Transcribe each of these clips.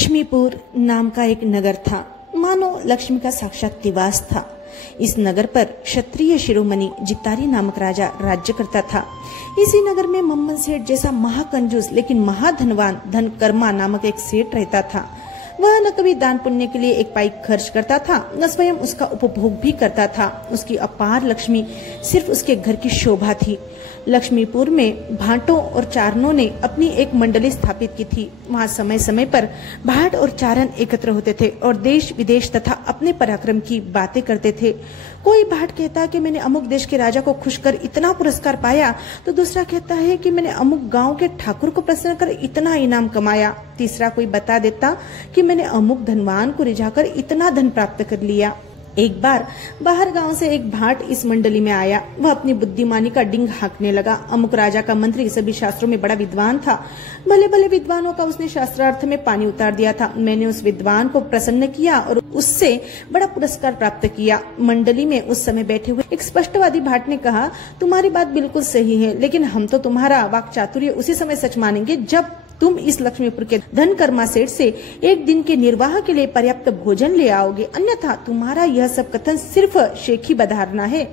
लक्ष्मीपुर नाम का एक नगर था, मानो लक्ष्मी का साक्षात निवास था। इस नगर पर क्षत्रिय शिरोमणि जितारी नामक राजा राज्य करता था। इसी नगर में मम्मन सेठ जैसा महाकंजूस लेकिन महाधनवान धनकर्मा नामक एक सेठ रहता था। वह न कभी दान पुण्य के लिए एक पाई खर्च करता था, न स्वयं उसका उपभोग भी करता था। उसकी अपार लक्ष्मी सिर्फ उसके घर की शोभा थी। लक्ष्मीपुर में भाटों और चारणों ने अपनी एक मंडली स्थापित की थी। वहाँ समय समय पर भाट और चारण एकत्र होते थे और देश विदेश तथा अपने पराक्रम की बातें करते थे। कोई भाट कहता कि मैंने अमुक देश के राजा को खुश कर इतना पुरस्कार पाया, तो दूसरा कहता है कि मैंने अमुक गांव के ठाकुर को प्रसन्न कर इतना इनाम कमाया। तीसरा कोई बता देता कि मैंने अमुक धनवान को रिझाकर इतना धन प्राप्त कर लिया। एक बार बाहर गांव से एक भाट इस मंडली में आया। वह अपनी बुद्धिमानी का डिंग हाँकने लगा। अमुक राजा का मंत्री सभी शास्त्रों में बड़ा विद्वान था। भले भले विद्वानों का उसने शास्त्रार्थ में पानी उतार दिया था। मैंने उस विद्वान को प्रसन्न किया और उससे बड़ा पुरस्कार प्राप्त किया। मंडली में उस समय बैठे हुए एक स्पष्टवादी भाट ने कहा, तुम्हारी बात बिल्कुल सही है, लेकिन हम तो तुम्हारा वाक चातुर्य उसी समय सच मानेंगे जब तुम इस लक्ष्मीपुर के धनकर्मा सेठ से एक दिन के निर्वाह के लिए पर्याप्त भोजन ले आओगे, अन्यथा तुम्हारा यह सब कथन सिर्फ शेखी बधारना है।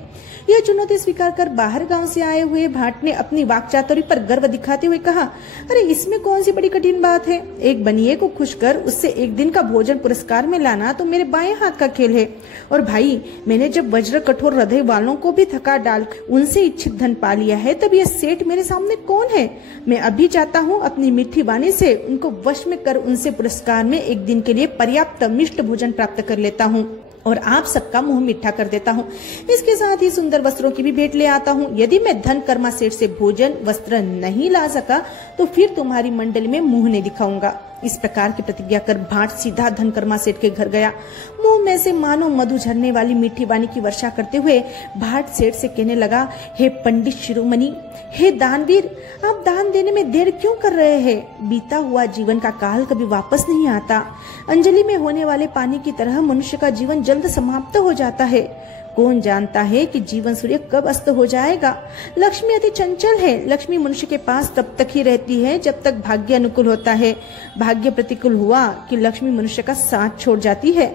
यह चुनौती स्वीकार कर बाहर गांव से आए हुए भाट ने अपनी वाक्चातुर्य पर गर्व दिखाते हुए कहा, अरे इसमें कौन सी बड़ी कठिन बात है। एक बनिए को खुश कर उससे एक दिन का भोजन पुरस्कार में लाना तो मेरे बाएं हाथ का खेल है। और भाई, मैंने जब वज्र कठोर हृदय वालों को भी थका डाल उनसे इच्छित धन पा लिया है, तब यह सेठ मेरे सामने कौन है। मैं अभी चाहता हूँ अपनी मीठी वाणी से उनको वश में कर उनसे पुरस्कार में एक दिन के लिए पर्याप्त मिष्ट भोजन प्राप्त कर लेता हूँ और आप सबका मुंह मीठा कर देता हूँ। इसके साथ ही सुंदर वस्त्रों की भी भेंट ले आता हूँ। यदि मैं धनकर्मा सेठ से भोजन वस्त्र नहीं ला सका तो फिर तुम्हारी मंडली में मुंह नहीं दिखाऊंगा। इस प्रकार की प्रतिज्ञा कर भाट सीधा धनकर्मा सेठ के घर गया। मुंह में से मानो मधु झरने वाली मीठी वाणी की वर्षा करते हुए भाट सेठ से कहने लगा, हे पंडित शिरोमणि, हे दानवीर, आप दान देने में देर क्यों कर रहे हैं। बीता हुआ जीवन का काल कभी वापस नहीं आता। अंजलि में होने वाले पानी की तरह मनुष्य का जीवन जल्द समाप्त हो जाता है। कौन जानता है कि जीवन सूर्य कब अस्त हो जाएगा। लक्ष्मी अति चंचल है। लक्ष्मी मनुष्य के पास तब तक ही रहती है जब तक भाग्य अनुकूल होता है। भाग्य प्रतिकूल हुआ कि लक्ष्मी मनुष्य का साथ छोड़ जाती है।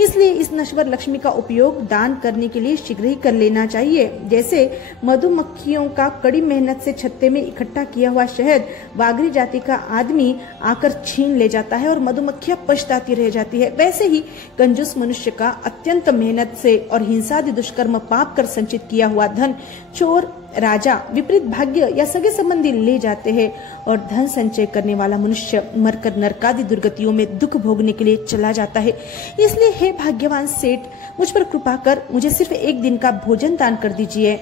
इसलिए इस नश्वर लक्ष्मी का उपयोग दान करने के लिए शीघ्र ही कर लेना चाहिए। जैसे मधुमक्खियों का कड़ी मेहनत से छत्ते में इकट्ठा किया हुआ शहद वागरी जाति का आदमी आकर छीन ले जाता है और मधुमक्खियां पछताती रह जाती है, वैसे ही कंजूस मनुष्य का अत्यंत मेहनत से और हिंसा दुष्कर्म पाप कर संचित किया हुआ धन चोर, राजा, विपरीत भाग्य या सगे संबंधी ले जाते हैं और धन संचय करने वाला मनुष्य मरकर नरकादि दुर्गतियों में दुख भोगने के लिए चला जाता है। इसलिए हे भाग्यवान सेठ, मुझ पर कृपा कर मुझे सिर्फ एक दिन का भोजन दान कर दीजिए।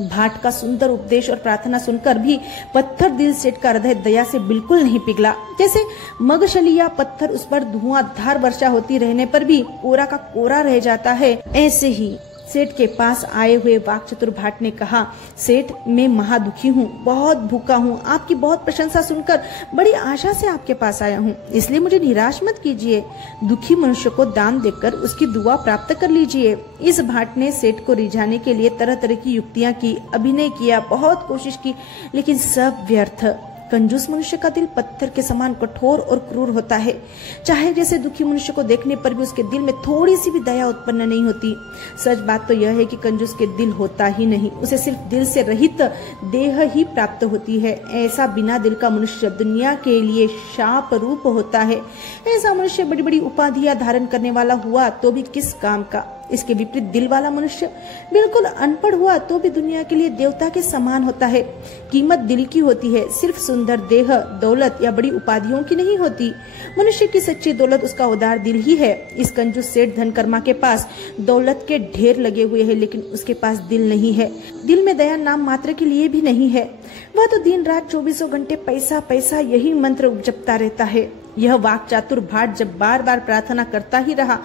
भाट का सुंदर उपदेश और प्रार्थना सुनकर भी पत्थर दिल सेठ का हृदय दया से बिल्कुल नहीं पिघला। जैसे मगशलिया पत्थर उस पर धुआंधार वर्षा होती रहने पर भी कोरा का कोरा रह जाता है, ऐसे ही सेठ के पास आए हुए वाक्चतुर भाट ने कहा, सेठ, मैं महादुखी हूँ, बहुत भूखा हूँ। आपकी बहुत प्रशंसा सुनकर बड़ी आशा से आपके पास आया हूँ, इसलिए मुझे निराश मत कीजिए। दुखी मनुष्य को दान देकर उसकी दुआ प्राप्त कर लीजिए। इस भाट ने सेठ को रिझाने के लिए तरह तरह की युक्तियां की, अभिनय किया, बहुत कोशिश की, लेकिन सब व्यर्थ। कंजूस मनुष्य का दिल पत्थर के समान कठोर और क्रूर होता है। चाहे जैसे दुखी मनुष्य को देखने पर भी उसके दिल में थोड़ी सी भी दया उत्पन्न नहीं होती। सच बात तो यह है कि कंजूस के दिल होता ही नहीं, उसे सिर्फ दिल से रहित देह ही प्राप्त होती है। ऐसा बिना दिल का मनुष्य दुनिया के लिए शाप रूप होता है। ऐसा मनुष्य बड़ी बड़ी उपाधियां धारण करने वाला हुआ तो भी किस काम का। इसके विपरीत दिल वाला मनुष्य बिल्कुल अनपढ़ हुआ तो भी दुनिया के लिए देवता के समान होता है। कीमत दिल की होती है, सिर्फ सुंदर देह, दौलत या बड़ी उपाधियों की नहीं होती। मनुष्य की सच्ची दौलत उसका उदार दिल ही है। इस कंजूस सेठ धनकर्मा के पास दौलत के ढेर लगे हुए हैं, लेकिन उसके पास दिल नहीं है। दिल में दया नाम मात्र के लिए भी नहीं है। वह तो दिन रात 24 घंटे पैसा पैसा यही मंत्र जपता रहता है। यह वाक चातुर भाट जब बार बार प्रार्थना करता ही रहा,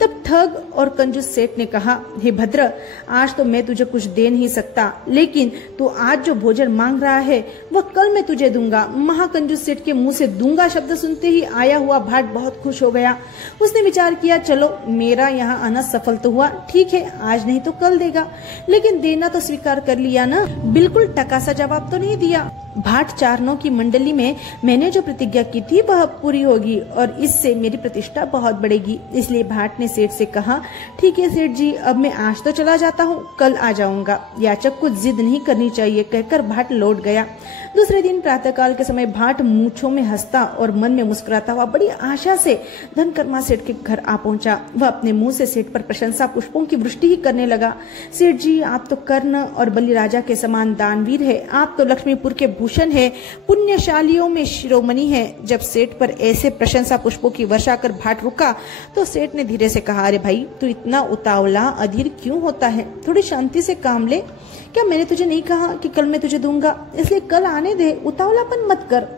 तब ठग और कंजूस सेठ ने कहा, हे भद्र, आज तो मैं तुझे कुछ दे नहीं सकता, लेकिन तू आज जो भोजन मांग रहा है वह कल मैं तुझे दूंगा। महाकंजूस सेठ के मुंह से दूंगा शब्द सुनते ही आया हुआ भाट बहुत खुश हो गया। उसने विचार किया, चलो मेरा यहाँ आना सफल तो हुआ, ठीक है, आज नहीं तो कल देगा, लेकिन देना तो स्वीकार कर लिया ना। बिल्कुल टका सा जवाब तो नहीं दिया। भाट चारणों की मंडली में मैंने जो प्रतिज्ञा की थी वह पूरी होगी और इससे मेरी प्रतिष्ठा बहुत बढ़ेगी। इसलिए भाट ने सेठ से कहा, ठीक है सेठ जी, अब मैं आज तो चला जाता हूँ, कल आ जाऊंगा। याचक को जिद नहीं करनी चाहिए कहकर भाट लौट गया। दूसरे दिन प्रातःकाल के समय भाट मूंछों में हंसता और मन में मुस्कुराता हुआ बड़ी आशा से धनकर्मा सेठ के घर आ पहुंचा। वह अपने मुंह से सेठ पर प्रशंसा पुष्पों की वृष्टि ही करने लगा। सेठ जी, आप तो कर्ण और बलि राजा के समान दानवीर है, आप तो लक्ष्मीपुर के भूषण है, पुण्यशालियों में शिरोमणि है। जब सेठ पर ऐसे प्रशंसा पुष्पों की वर्षा कर भाट रुका तो सेठ ने धीरे से कहा, अरे भाई, तू इतना उतावला अधीर क्यों होता है? थोड़ी शांति से काम ले। क्या मैंने तुझे नहीं कहा कि कल मैं तुझे दूंगा? इसलिए कल आने दे, उतावलापन मत कर।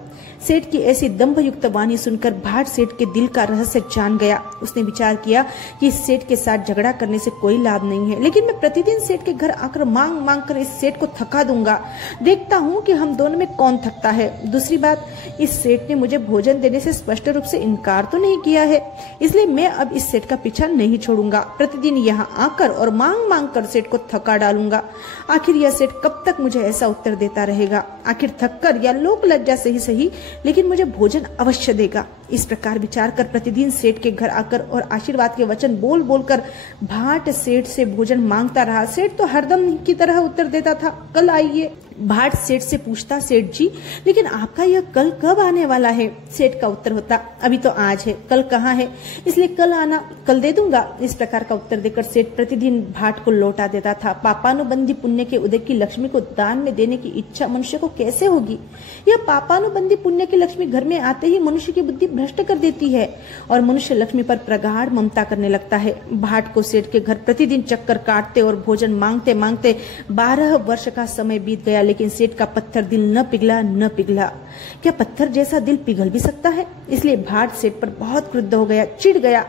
सेठ की ऐसी दंभयुक्त वाणी सुनकर भाट सेठ के दिल का रहस्य जान गया। उसने विचार किया कि इस सेठ के साथ झगड़ा करने से कोई लाभ नहीं है, लेकिन मैं प्रतिदिन सेठ के घर आकर मांग मांग कर इस सेठ को थका दूंगा। देखता हूँ कि हम दोनों में कौन थकता है। दूसरी बात, इस सेठ ने मुझे भोजन देने से स्पष्ट रूप से इनकार तो नहीं किया है, इसलिए मैं अब इस सेठ का पीछा नहीं छोड़ूंगा। प्रतिदिन यहाँ आकर और मांग मांग कर सेठ को थका डालूंगा। आखिर यह सेठ कब तक मुझे ऐसा उत्तर देता रहेगा? आखिर थक कर या लोक लज्जा से ही सही, लेकिन मुझे भोजन अवश्य देगा। इस प्रकार विचार कर प्रतिदिन सेठ के घर आकर और आशीर्वाद के वचन बोल बोलकर भाट सेठ से भोजन मांगता रहा। सेठ तो हरदम की तरह उत्तर देता था, कल आइए। भाट सेठ से पूछता, सेठ जी, लेकिन आपका यह कल कब आने वाला है? सेठ का उत्तर होता, अभी तो आज है, कल कहाँ है, इसलिए कल आना, कल दे दूंगा। इस प्रकार का उत्तर देकर सेठ प्रतिदिन भाट को लौटा देता था। पापानुबंधी पुण्य के उदय की लक्ष्मी को दान में देने की इच्छा मनुष्य को कैसे होगी? यह पापानुबंधी पुण्य की लक्ष्मी घर में आते ही मनुष्य की बुद्धि भ्रष्ट कर देती है और मनुष्य लक्ष्मी पर प्रगाढ़ ममता करने लगता है। भाट को सेठ के घर प्रतिदिन चक्कर काटते और भोजन मांगते मांगते 12 वर्ष का समय बीत गया, लेकिन सेठ का पत्थर दिल न पिघला। क्या पत्थर जैसा दिल पिघल भी सकता है? इसलिए भाट सेठ पर बहुत क्रुद्ध हो गया, चिढ़ गया।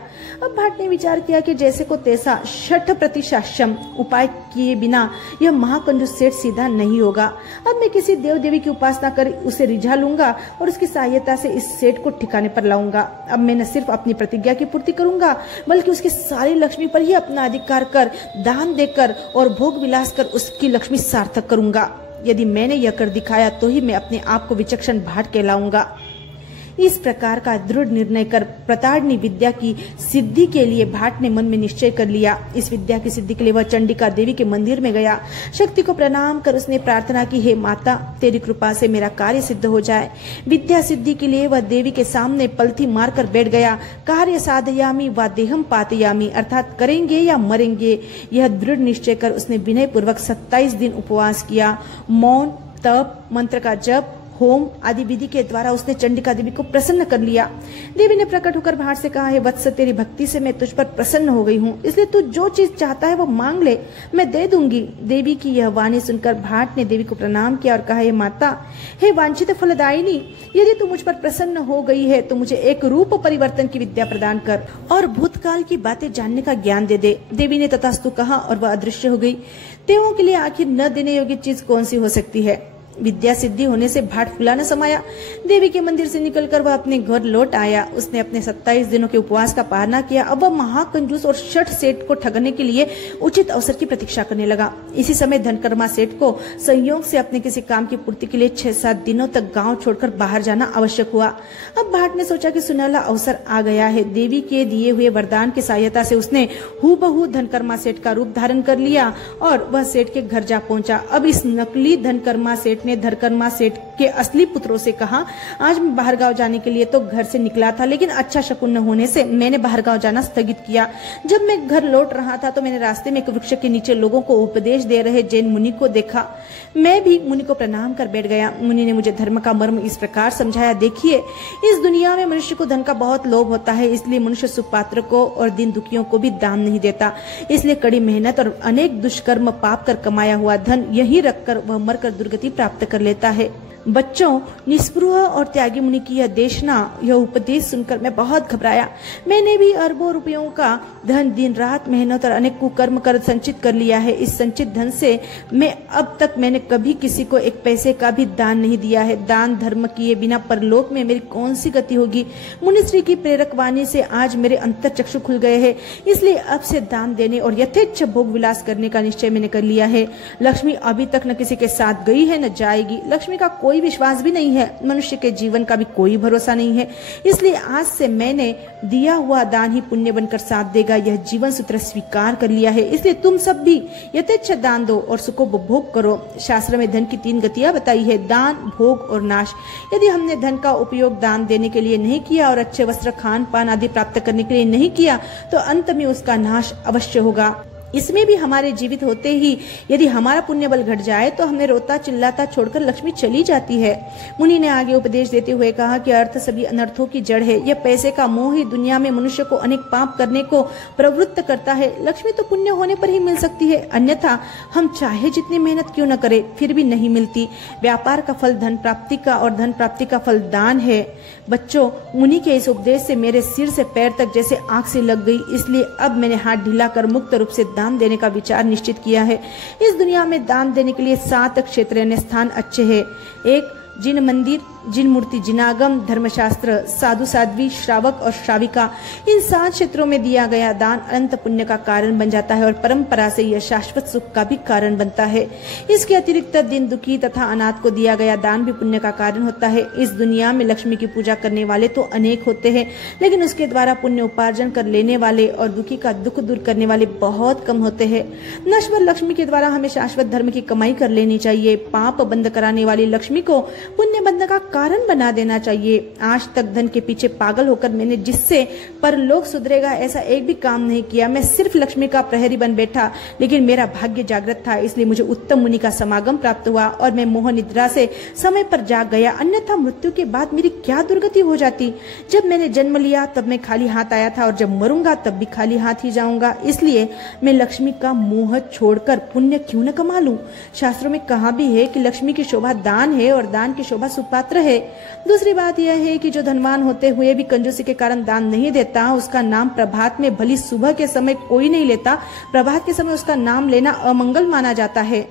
अब भाट ने विचार किया कि जैसे को तैसा 60% उपाय किए बिना यह महाकंजूस सेठ सीधा नहीं होगा। अब मैं किसी देव देवी की उपासना कर उसे रिझा लूंगा और उसकी सहायता से इस सेठ को ठिकाने पर लाऊंगा। अब मैं न सिर्फ अपनी प्रतिज्ञा की पूर्ति करूंगा, बल्कि उसकी सारी लक्ष्मी पर ही अपना अधिकार कर, दान देकर और भोग विलास कर उसकी लक्ष्मी सार्थक करूंगा। यदि मैंने यह कर दिखाया तो ही मैं अपने आप को विचक्षण भाट कहलाऊंगा। इस प्रकार का दृढ़ निर्णय कर प्रताड़नी विद्या की सिद्धि के लिए भाट ने मन में निश्चय कर लिया। इस विद्या की सिद्धि के लिए वह चंडिका देवी के मंदिर में गया। शक्ति को प्रणाम कर उसने प्रार्थना की, हे माता, तेरी कृपा से मेरा कार्य सिद्ध हो जाए। विद्या सिद्धि के लिए वह देवी के सामने पलथी मारकर बैठ गया। कार्य साधयामी व देहम पातयामी, अर्थात करेंगे या मरेंगे, यह दृढ़ निश्चय कर उसने विनय पूर्वक 27 दिन उपवास किया। मौन, तप, मंत्र का जप, होम आदि विधि के द्वारा उसने चंडिका देवी को प्रसन्न कर लिया। देवी ने प्रकट होकर भाट से कहा, हे वत्स, तेरी भक्ति से मैं तुझ पर प्रसन्न हो गई हूँ, इसलिए तू जो चीज चाहता है वो मांग ले, मैं दे दूंगी। देवी की यह वाणी सुनकर भाट ने देवी को प्रणाम किया और कहा, हे माता, हे वांछित फलदायिनी, यदि तू मुझ पर प्रसन्न हो गई है तो मुझे एक रूप परिवर्तन की विद्या प्रदान कर और भूतकाल की बातें जानने का ज्ञान दे दे। देवी ने तथास्तु कहा और वह अदृश्य हो गई। देवों के लिए आखिर न देने योग्य चीज कौन सी हो सकती है? विद्या सिद्धि होने से भाट फुला न समाया। देवी के मंदिर से निकलकर वह अपने घर लौट आया। उसने अपने 27 दिनों के उपवास का पालना किया। अब वह महाकंजूस और शठ सेठ को ठगने के लिए उचित अवसर की प्रतीक्षा करने लगा। इसी समय धनकर्मा सेठ को संयोग से अपने किसी काम की पूर्ति के लिए 6-7 दिनों तक गांव छोड़कर बाहर जाना आवश्यक हुआ। अब भाट ने सोचा कि सुनहला अवसर आ गया है। देवी के दिए हुए वरदान की सहायता से उसने हूबहू धनकर्मा सेठ का रूप धारण कर लिया और वह सेठ के घर जा पहुंचा। अब इस नकली धनकर्मा सेठ ने धनकर्मा सेठ के असली पुत्रों से कहा, आज मैं बाहर गांव जाने के लिए तो घर से निकला था, लेकिन अच्छा शकुन न होने से मैंने बाहर गांव जाना स्थगित किया। जब मैं घर लौट रहा था तो मैंने रास्ते में एक वृक्ष के नीचे लोगों को उपदेश दे रहे जैन मुनि को देखा। मैं भी मुनि को प्रणाम कर बैठ गया। मुनि ने मुझे धर्म का मर्म इस प्रकार समझाया, देखिए, इस दुनिया में मनुष्य को धन का बहुत लोभ होता है, इसलिए मनुष्य सुपात्र को और दीन दुखियों को भी दान नहीं देता। इसलिए कड़ी मेहनत और अनेक दुष्कर्म पाप कर कमाया हुआ धन यही रखकर वह मरकर दुर्गति प्राप्त कर लेता है। बच्चों, निस्पृह और त्यागी मुनि की यह देशना, यह उपदेश सुनकर मैं बहुत घबराया। मैंने भी अरबों रुपयों का धन दिन रात मेहनत और अनेक कुकर्म कर संचित कर लिया है। इस संचित धन से मैंने कभी किसी को एक पैसे का भी दान नहीं दिया है। दान धर्म किए बिना परलोक में मेरी कौन सी गति होगी? मुनिश्री की प्रेरक वाणी से आज मेरे अंतर चक्षु खुल गए हैं। इसलिए अब से दान देने और यथेच्छ भोग विलास करने का निश्चय मैंने कर लिया है। लक्ष्मी अभी तक न किसी के साथ गई है न जाएगी। लक्ष्मी का कोई कोई विश्वास भी नहीं है, मनुष्य के जीवन का भी कोई भरोसा नहीं है। इसलिए आज से मैंने दिया हुआ दान ही पुण्य बनकर साथ देगा, यह जीवन सूत्र स्वीकार कर लिया है। इसलिए तुम सब भी यथेच्छ दान दो और सुखोपभोग करो। शास्त्र में धन की 3 गतियां बताई है, दान, भोग और नाश। यदि हमने धन का उपयोग दान देने के लिए नहीं किया और अच्छे वस्त्र, खान पान आदि प्राप्त करने के लिए नहीं किया तो अंत में उसका नाश अवश्य होगा। इसमें भी हमारे जीवित होते ही यदि हमारा पुण्य बल घट जाए तो हमें रोता चिल्लाता छोड़कर लक्ष्मी चली जाती है। मुनि ने आगे उपदेश देते हुए कहा कि अर्थ सभी अनर्थों की जड़ है। यह पैसे का मोह ही दुनिया में मनुष्य को अनेक पाप करने को प्रवृत्त करता है। लक्ष्मी तो पुण्य होने पर ही मिल सकती है, अन्यथा हम चाहे जितनी मेहनत क्यों न करें फिर भी नहीं मिलती। व्यापार का फल धन प्राप्ति का और धन प्राप्ति का फल दान है। बच्चों, मुनि के इस उपदेश से मेरे सिर से पैर तक जैसे आग से लग गई। इसलिए अब मैंने हाथ ढीला कर मुक्त रूप से दान देने का विचार निश्चित किया है। इस दुनिया में दान देने के लिए 7 क्षेत्र यानी स्थान अच्छे हैं। 1 जिन मंदिर, जिन मूर्ति, जिनागम, धर्मशास्त्र, साधु साध्वी, श्रावक और श्राविका, इन 7 क्षेत्रों में दिया गया दान अनंत पुण्य का कारण बन जाता है और परंपरा से यह शाश्वत सुख का भी कारण बनता है। इसके अतिरिक्त दिन दुखी तथा अनाथ को दिया गया दान भी पुण्य का कारण होता है। इस दुनिया में लक्ष्मी की पूजा करने वाले तो अनेक होते हैं, लेकिन उसके द्वारा पुण्य उपार्जन कर लेने वाले और दुखी का दुख दूर करने वाले बहुत कम होते हैं। नश्वर लक्ष्मी के द्वारा हमें शाश्वत धर्म की कमाई कर लेनी चाहिए। पाप बंद कराने वाली लक्ष्मी को पुण्य बंद का कारण बना देना चाहिए। आज तक धन के पीछे पागल होकर मैंने जिससे परलोक सुधरेगा ऐसा एक भी काम नहीं किया। मैं सिर्फ लक्ष्मी का प्रहरी बन बैठा, लेकिन मेरा भाग्य जागृत था, इसलिए मुझे उत्तम मुनि का समागम प्राप्त हुआ और मैं मोह निद्रा से समय पर जाग गया। अन्यथा मृत्यु के बाद मेरी क्या दुर्गति हो जाती। जब मैंने जन्म लिया तब मैं खाली हाथ आया था और जब मरूंगा तब भी खाली हाथ ही जाऊंगा। इसलिए मैं लक्ष्मी का मोह छोड़कर पुण्य क्यों न कमा लूं। शास्त्रों में कहा भी है कि लक्ष्मी की शोभा दान है और दान की शोभा सुपात्र है। दूसरी बात यह है कि जो धनवान होते हुए भी कंजूसी के कारण दान नहीं देता, उसका नाम प्रभात में भली सुबह के समय कोई नहीं लेता। प्रभात के समय उसका नाम लेना अमंगल माना जाता है,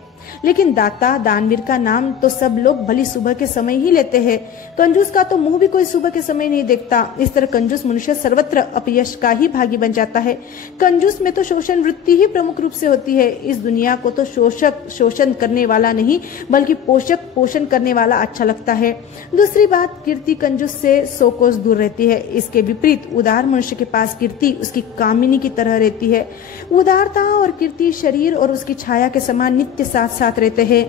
लेकिन दाता दानवीर का नाम तो सब लोग भली सुबह के समय ही लेते हैं। कंजूस का तो मुंह भी कोई सुबह के समय नहीं देखता। इस तरह कंजूस मनुष्य सर्वत्र अपयश का ही भागी बन जाता है। कंजूस में तो शोषण वृत्ति ही प्रमुख रूप से होती है। इस दुनिया को तो शोषक शोषण करने वाला नहीं बल्कि पोषक पोषण करने वाला अच्छा लगता है। दूसरी बात, कीर्ति कंजूस से 100 कोस दूर रहती है। इसके विपरीत उदार मनुष्य के पास कीर्ति उसकी कामिनी की तरह रहती है। उदारता और कीर्ति शरीर और उसकी छाया के समान नित्य साथ रहते हैं।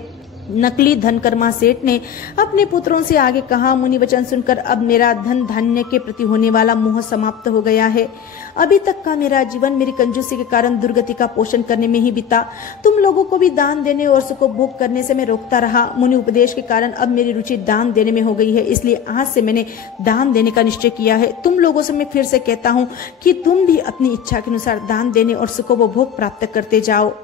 नकली धनकर्मा सेठ ने अपने पुत्रों से आगे कहा, मुनि वचन सुनकर अब मेरा धन धान्य के प्रति होने वाला मोह समाप्त हो गया है। अभी तक का मेरा जीवन मेरी कंजूसी के कारण दुर्गति का पोषण करने में ही बीता। तुम लोगों को भी दान देने और सुखोपभोग करने से मैं रोकता रहा। मुनि उपदेश के कारण अब मेरी रुचि दान देने में हो गई है, इसलिए आज से मैंने दान देने का निश्चय किया है। तुम लोगों से मैं फिर से कहता हूँ कि तुम भी अपनी इच्छा के अनुसार दान देने और सुखोपभोग प्राप्त करते जाओ।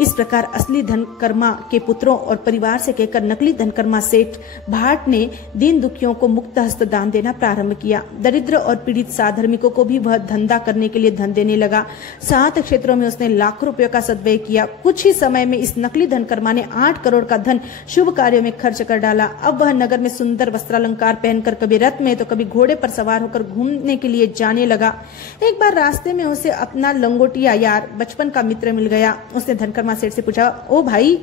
इस प्रकार असली धनकर्मा के पुत्रों और परिवार से कहकर नकली धनकर्मा सेठ भाट ने दीन दुखियों को मुक्त हस्त दान देना प्रारंभ किया। दरिद्र और पीड़ित साधर्मिकों को भी वह धंधा करने के लिए धन देने लगा। 7 क्षेत्रों में उसने लाखों रुपयों का सद्व्यय किया। कुछ ही समय में इस नकली धनकर्मा ने 8 करोड़ का धन शुभ कार्यों में खर्च कर डाला। अब वह नगर में सुंदर वस्त्रालंकार पहनकर कभी रथ में तो कभी घोड़े पर सवार होकर घूमने के लिए जाने लगा। एक बार रास्ते में उसे अपना लंगोटिया यार बचपन का मित्र मिल गया। उसने धनकर्मा सेठ से पूछा, ओ भाई,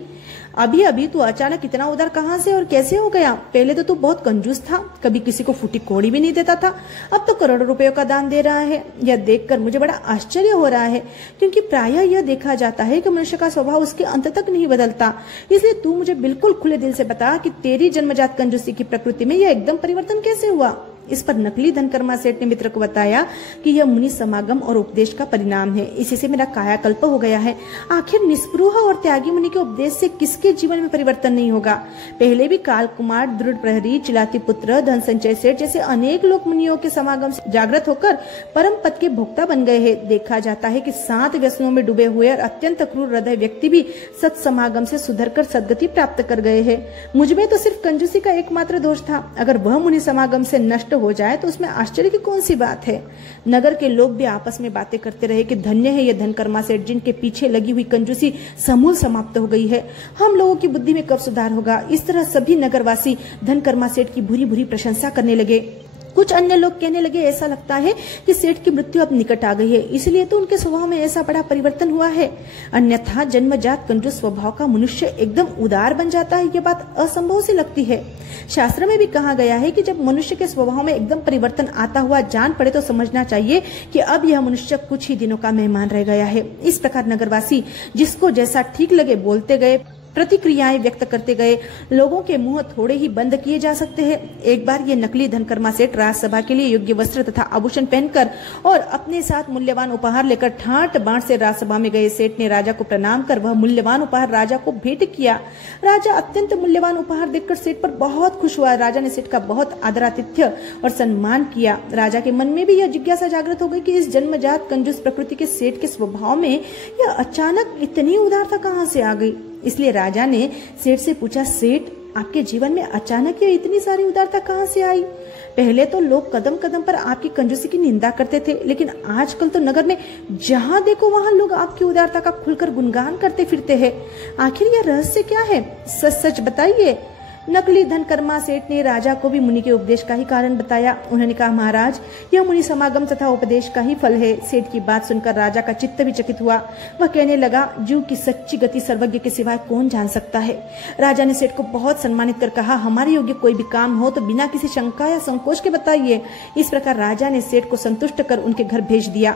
अभी अभी तू अचानक इतना उदार कहां से और कैसे हो गया? पहले तो तू बहुत कंजूस था, कभी किसी को फूटी कौड़ी भी नहीं देता था, अब तो करोड़ों रुपयों का दान दे रहा है। यह देखकर मुझे बड़ा आश्चर्य हो रहा है, क्योंकि प्रायः यह देखा जाता है कि मनुष्य का स्वभाव उसके अंत तक नहीं बदलता। इसलिए तू मुझे बिल्कुल खुले दिल से बता कि तेरी जन्मजात कंजूसी की प्रकृति में यह एकदम परिवर्तन कैसे हुआ? इस पर नकली धनकर्मा सेठ ने मित्र को बताया कि यह मुनि समागम और उपदेश का परिणाम है। इसी से मेरा कायाकल्प हो गया है। आखिर निस्पृह और त्यागी मुनि के उपदेश से किसके जीवन में परिवर्तन नहीं होगा? पहले भी काल कुमार, दृढ़ प्रहरी, चिलाती पुत्र, धन संचय सेठ जैसे अनेक लोग मुनियों के समागम से जागृत होकर परम पद के भोक्ता बन गए हैं। देखा जाता है कि 7 व्यसनों में डूबे हुए और अत्यंत क्रूर हृदय व्यक्ति भी सत्समागम से सुधरकर सद्गति प्राप्त कर गए हैं। मुझमें तो सिर्फ कंजूसी का एकमात्र दोष था। अगर वह मुनि समागम से नष्ट हो जाए तो उसमें आश्चर्य की कौन सी बात है? नगर के लोग भी आपस में बातें करते रहे कि धन्य है यह धनकर्मा सेठ जिनके पीछे लगी हुई कंजूसी समूल समाप्त हो गई है। हम लोगों की बुद्धि में कब सुधार होगा? इस तरह सभी नगरवासी धनकर्मा सेठ की बुरी बुरी प्रशंसा करने लगे। कुछ अन्य लोग कहने लगे, ऐसा लगता है कि सेठ की मृत्यु अब निकट आ गई है, इसलिए तो उनके स्वभाव में ऐसा बड़ा परिवर्तन हुआ है। अन्यथा जन्मजात कंजूस स्वभाव का मनुष्य एकदम उदार बन जाता है, यह बात असंभव सी लगती है। शास्त्र में भी कहा गया है कि जब मनुष्य के स्वभाव में एकदम परिवर्तन आता हुआ जान पड़े तो समझना चाहिए कि अब यह मनुष्य कुछ ही दिनों का मेहमान रह गया है। इस प्रकार नगरवासी जिसको जैसा ठीक लगे बोलते गए, प्रतिक्रियाएं व्यक्त करते गए। लोगों के मुंह थोड़े ही बंद किए जा सकते हैं। एक बार ये नकली धनकर्मा सेठ राजसभा के लिए योग्य वस्त्र तथा आभूषण पहनकर और अपने साथ मूल्यवान उपहार लेकर ठाट बाट से राजसभा में गए। सेठ ने राजा को प्रणाम कर वह मूल्यवान उपहार राजा को भेंट किया। राजा अत्यंत मूल्यवान उपहार देखकर सेठ पर बहुत खुश हुआ। राजा ने सेठ का बहुत आदरातिथ्य और सम्मान किया। राजा के मन में भी यह जिज्ञासा जागृत हो गई कि इस जन्मजात कंजूस प्रकृति के सेठ के स्वभाव में यह अचानक इतनी उदारता कहाँ से आ गई। इसलिए राजा ने सेठ से पूछा, सेठ आपके जीवन में अचानक ये इतनी सारी उदारता कहाँ से आई? पहले तो लोग कदम कदम पर आपकी कंजूसी की निंदा करते थे, लेकिन आजकल तो नगर में जहाँ देखो वहाँ लोग आपकी उदारता का खुलकर गुणगान करते फिरते हैं। आखिर यह रहस्य क्या है? सच सच बताइए। नकली धनकर्मा सेठ ने राजा को भी मुनि के उपदेश का ही कारण बताया। उन्होंने कहा, महाराज यह मुनि समागम तथा उपदेश का ही फल है। सेठ की बात सुनकर राजा का चित्त भी चकित हुआ। वह कहने लगा, जीव की सच्ची गति सर्वज्ञ के सिवाय कौन जान सकता है। राजा ने सेठ को बहुत सम्मानित कर कहा, हमारे योग्य कोई भी काम हो तो बिना किसी शंका या संकोच के बताइए। इस प्रकार राजा ने सेठ को संतुष्ट कर उनके घर भेज दिया।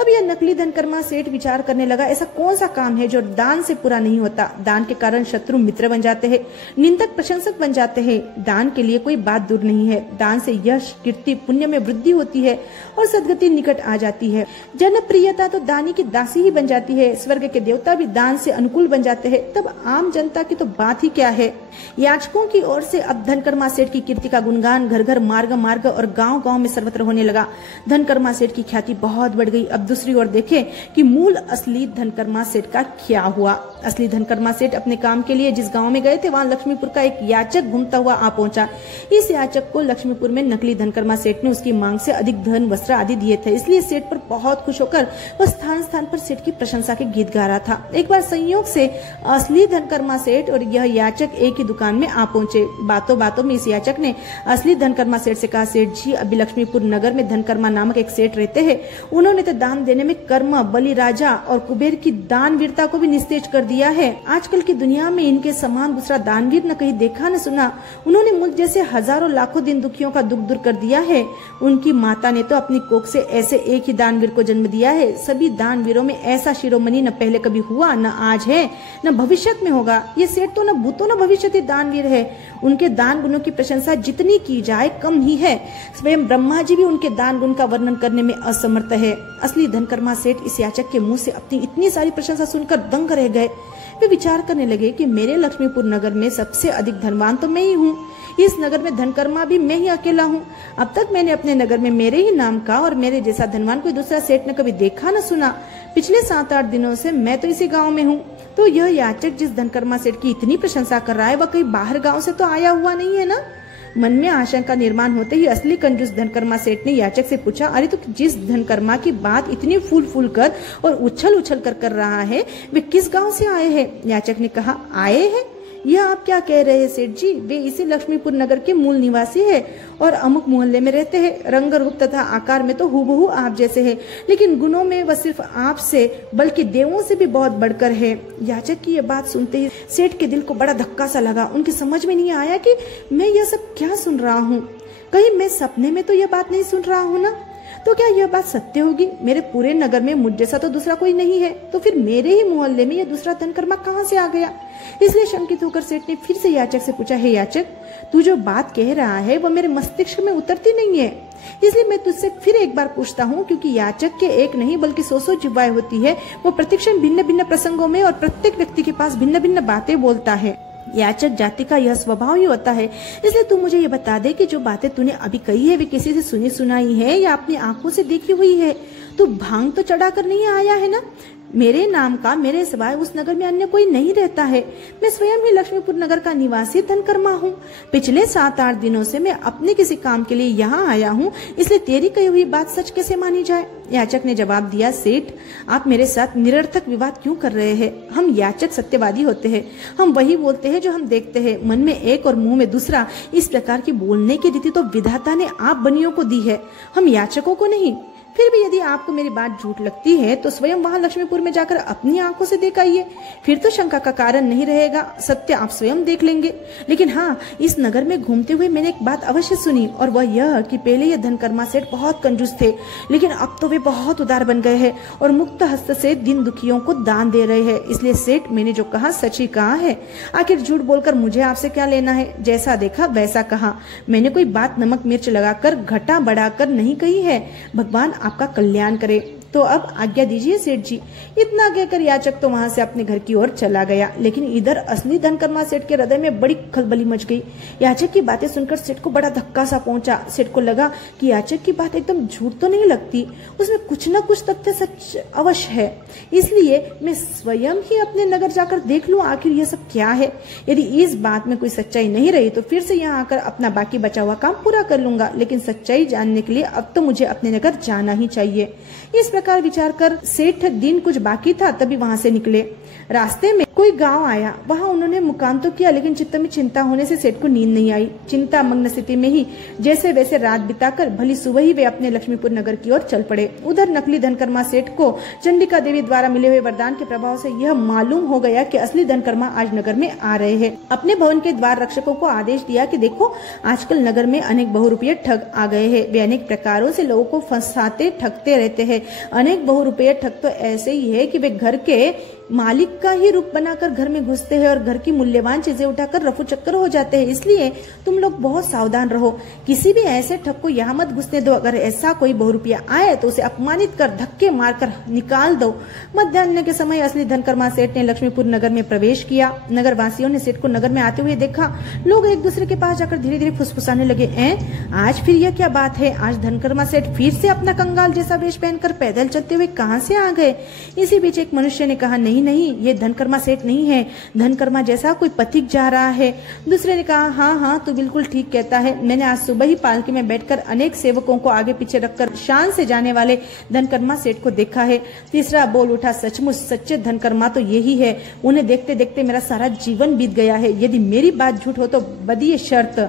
अब यह नकली धनकर्मा सेठ विचार करने लगा, ऐसा कौन सा काम है जो दान से पूरा नहीं होता। दान के कारण शत्रु मित्र बन जाते हैं, निंदक प्रशंसक बन जाते हैं। दान के लिए कोई बात दूर नहीं है। दान से यश कीर्ति पुण्य में वृद्धि होती है और सद्गति निकट आ जाती है। जनप्रियता तो दानी की दासी ही बन जाती है। स्वर्ग के देवता भी दान से अनुकूल बन जाते हैं। तब आम जनता की तो बात ही क्या है। याचकों की ओर से अब धनकर्मा सेठ की कीर्ति का गुणगान घर घर मार्ग मार्ग और गांव गांव में सर्वत्र होने लगा। धनकर्मा सेठ की ख्याति बहुत बढ़ गई। अब दूसरी ओर देखें कि मूल असली धनकर्मा सेठ का क्या हुआ। असली धनकर्मा सेठ अपने काम के लिए जिस गांव में गए थे, वहां लक्ष्मीपुर का एक याचक घूमता हुआ आ पहुंचा। इस याचक को लक्ष्मीपुर में नकली धनकर्मा सेठ ने उसकी मांग से अधिक धन वस्त्र आदि दिए थे, इसलिए सेठ पर बहुत खुश होकर वह स्थान स्थान पर सेठ की प्रशंसा के गीत गा रहा था। एक बार संयोग से असली धनकर्मा सेठ और यह याचक एक ही दुकान में आ पहुंचे। बातों बातों में इस याचक ने असली धनकर्मा सेठ से कहा, सेठ जी अभी लक्ष्मीपुर नगर में धनकर्मा नामक एक सेठ रहते हैं। उन्होंने तो दान देने में कर्म, बलि राजा और कुबेर की दानवीरता को भी निस्तेज कर दिया है। आजकल की दुनिया में इनके समान दूसरा दानवीर न कहीं देखा न सुना। उन्होंने मुझ जैसे हजारों लाखों दिन दुखियों का दुख दूर कर दिया है। उनकी माता ने तो अपनी कोख से ऐसे एक ही दानवीर को जन्म दिया है। सभी दानवीरों में ऐसा शिरोमणि न पहले कभी हुआ, न आज है, न भविष्य में होगा। ये सेठ तो न भूतो न भविष्यति दानवीर है। उनके दान गुणों की प्रशंसा जितनी की जाए कम ही है। स्वयं ब्रह्मा जी भी उनके दान गुण का वर्णन करने में असमर्थ है। असली धनकर्मा सेठ इस याचक के मुंह से अपनी इतनी सारी प्रशंसा सुनकर दंग रह गए। वे विचार करने लगे कि मेरे लक्ष्मीपुर नगर में सबसे अधिक धनवान तो मैं ही हूँ। इस नगर में धनकर्मा भी मैं ही अकेला हूँ। अब तक मैंने अपने नगर में मेरे ही नाम का और मेरे जैसा धनवान कोई दूसरा सेठ ने कभी देखा न सुना। पिछले 7-8 दिनों से मैं तो इसी गांव में हूँ। तो यह याचक जिस धनकर्मा सेठ की इतनी प्रशंसा कर रहा है, वह कहीं बाहर गांव से तो आया हुआ नहीं है ना। मन में आशंका निर्माण होते ही असली कंजूस धनकर्मा सेठ ने याचक से पूछा, अरे तो जिस धनकर्मा की बात इतनी फूल फूल कर और उछल उछल कर रहा है, वे किस गांव से आए हैं? याचक ने कहा, आए हैं? यह आप क्या कह रहे हैं सेठ जी? वे इसी लक्ष्मीपुर नगर के मूल निवासी है और अमुक मोहल्ले में रहते हैं। रंग रूप तथा आकार में तो हूबहू आप जैसे हैं, लेकिन गुणों में वह सिर्फ आपसे बल्कि देवों से भी बहुत बढ़कर है। याचक की यह बात सुनते ही सेठ के दिल को बड़ा धक्का सा लगा। उनकी समझ में नहीं आया कि मैं यह सब क्या सुन रहा हूँ। कहीं मैं सपने में तो यह बात नहीं सुन रहा हूँ ना? तो क्या यह बात सत्य होगी? मेरे पूरे नगर में मुझ जैसा तो दूसरा कोई नहीं है, तो फिर मेरे ही मोहल्ले में यह दूसरा धनकर्मा कहाँ से आ गया? इसलिए शंकित होकर सेठ ने फिर से याचक से पूछा, हे याचक, तू जो बात कह रहा है वह मेरे मस्तिष्क में उतरती नहीं है, इसलिए मैं तुझसे फिर एक बार पूछता हूँ। क्योंकि याचक के एक नहीं बल्कि 100 जिह्वाएं होती है। वो प्रतिक्षण भिन्न भिन्न प्रसंगों में और प्रत्येक व्यक्ति के पास भिन्न भिन्न बातें बोलता है। याचक जाति का यह स्वभाव ही होता है। इसलिए तू मुझे ये बता दे कि जो बातें तूने अभी कही है वे किसी से सुनी सुनाई है या अपनी आंखों से देखी हुई है? तू भांग तो चढ़ा कर नहीं आया है ना? मेरे नाम का मेरे सिवाय उस नगर में अन्य कोई नहीं रहता है। मैं स्वयं ही लक्ष्मीपुर नगर का निवासी धनकर्मा हूँ। पिछले 7-8 दिनों से मैं अपने किसी काम के लिए यहाँ आया हूँ, इसलिए तेरी कही हुई बात सच कैसे मानी जाए? याचक ने जवाब दिया, सेठ, आप मेरे साथ निरर्थक विवाद क्यों कर रहे हैं? हम याचक सत्यवादी होते हैं। हम वही बोलते हैं जो हम देखते हैं। मन में एक और मुंह में दूसरा, इस प्रकार की बोलने की रीति तो विधाता ने आप बनियों को दी है, हम याचकों को नहीं। फिर भी यदि आपको मेरी बात झूठ लगती है तो स्वयं वहां लक्ष्मीपुर में जाकर अपनी आंखों से देख आइए, फिर तो शंका का कारण नहीं रहेगा। सत्य आप स्वयं देख लेंगे। लेकिन हाँ, इस नगर में घूमते हुए मैंने एक बात अवश्य सुनी, और वह यह कि पहले ये धनकर्मा सेठ बहुत कंजूस थे, लेकिन अब तो वे बहुत उदार बन गए हैं और मुक्त हस्त से दिन दुखियों को दान दे रहे हैं। इसलिए सेठ, मैंने जो कहा सच ही कहा है। आखिर झूठ बोलकर मुझे आपसे क्या लेना है? जैसा देखा वैसा कहा। मैंने कोई बात नमक मिर्च लगाकर घटा बढ़ाकर नहीं कही है। भगवान आपका कल्याण करे। तो अब आज्ञा दीजिए सेठ जी। इतना कहकर याचक तो वहां से अपने घर की ओर चला गया। लेकिन इधर असली धनकर्मा सेठ के हृदय में बड़ी खलबली मच गई। याचक की बातें सुनकर सेठ को बड़ा धक्का सा पहुंचा। सेठ को लगा कि याचक की बात एकदम झूठ तो नहीं लगती, उसमें कुछ न कुछ तथ्य सच अवश्य है। इसलिए मैं स्वयं ही अपने नगर जाकर देख लूं आखिर यह सब क्या है। यदि इस बात में कोई सच्चाई नहीं रही तो फिर से यहाँ आकर अपना बाकी बचा हुआ काम पूरा कर लूंगा। लेकिन सच्चाई जानने के लिए अब तो मुझे अपने नगर जाना ही चाहिए। इस प्रकार विचार कर सेठ, दिन कुछ बाकी था तभी वहां से निकले। रास्ते में कोई गांव आया, वहां उन्होंने मुकाम तो किया, लेकिन चित्त में चिंता होने से सेठ को नींद नहीं आई। चिंता मग्न स्थिति में ही जैसे वैसे रात बिताकर भली सुबह ही वे अपने लक्ष्मीपुर नगर की ओर चल पड़े। उधर नकली धनकर्मा सेठ को चंडिका देवी द्वारा मिले हुए वरदान के प्रभाव से यह मालूम हो गया कि असली धनकर्मा आज नगर में आ रहे हैं। अपने भवन के द्वार रक्षकों को आदेश दिया कि देखो, आजकल नगर में अनेक बहुरूपीय ठग आ गए हैं। वे अनेक प्रकारों से लोगों को फंसाते ठगते रहते हैं। अनेक बहुरूपीय ठग तो ऐसे ही है कि वे घर के मालिक का ही रूप बनाकर घर में घुसते हैं और घर की मूल्यवान चीजें उठाकर रफू चक्कर हो जाते हैं। इसलिए तुम लोग बहुत सावधान रहो। किसी भी ऐसे ठग को यहाँ मत घुसने दो। अगर ऐसा कोई बहुरूपिया आए तो उसे अपमानित कर धक्के मारकर निकाल दो। मध्याह्न के समय असली धनकर्मा सेठ ने लक्ष्मीपुर नगर में प्रवेश किया। नगर वासियों ने सेठ को नगर में आते हुए देखा। लोग एक दूसरे के पास जाकर धीरे धीरे फुसफुसाने लगे, आज फिर यह क्या बात है? आज धनकर्मा सेठ फिर से अपना कंगाल जैसा वेश पहनकर पैदल चलते हुए कहाँ से आ गए? इसी बीच एक मनुष्य ने कहा, नहीं, ये धनकर्मा सेठ नहीं है, धनकर्मा जैसा कोई पथिक जा रहा है। दूसरे ने कहा, हाँ, तू बिल्कुल ठीक कहता है। मैंने आज सुबह ही पालकी में बैठकर अनेक सेवकों को आगे पीछे रखकर शान से जाने वाले धनकर्मा सेठ को देखा है। तीसरा बोल उठा, सचमुच सच्चे धनकर्मा तो यही है। उन्हें देखते देखते मेरा सारा जीवन बीत गया है। यदि मेरी बात झूठ हो तो बदिए शर्त।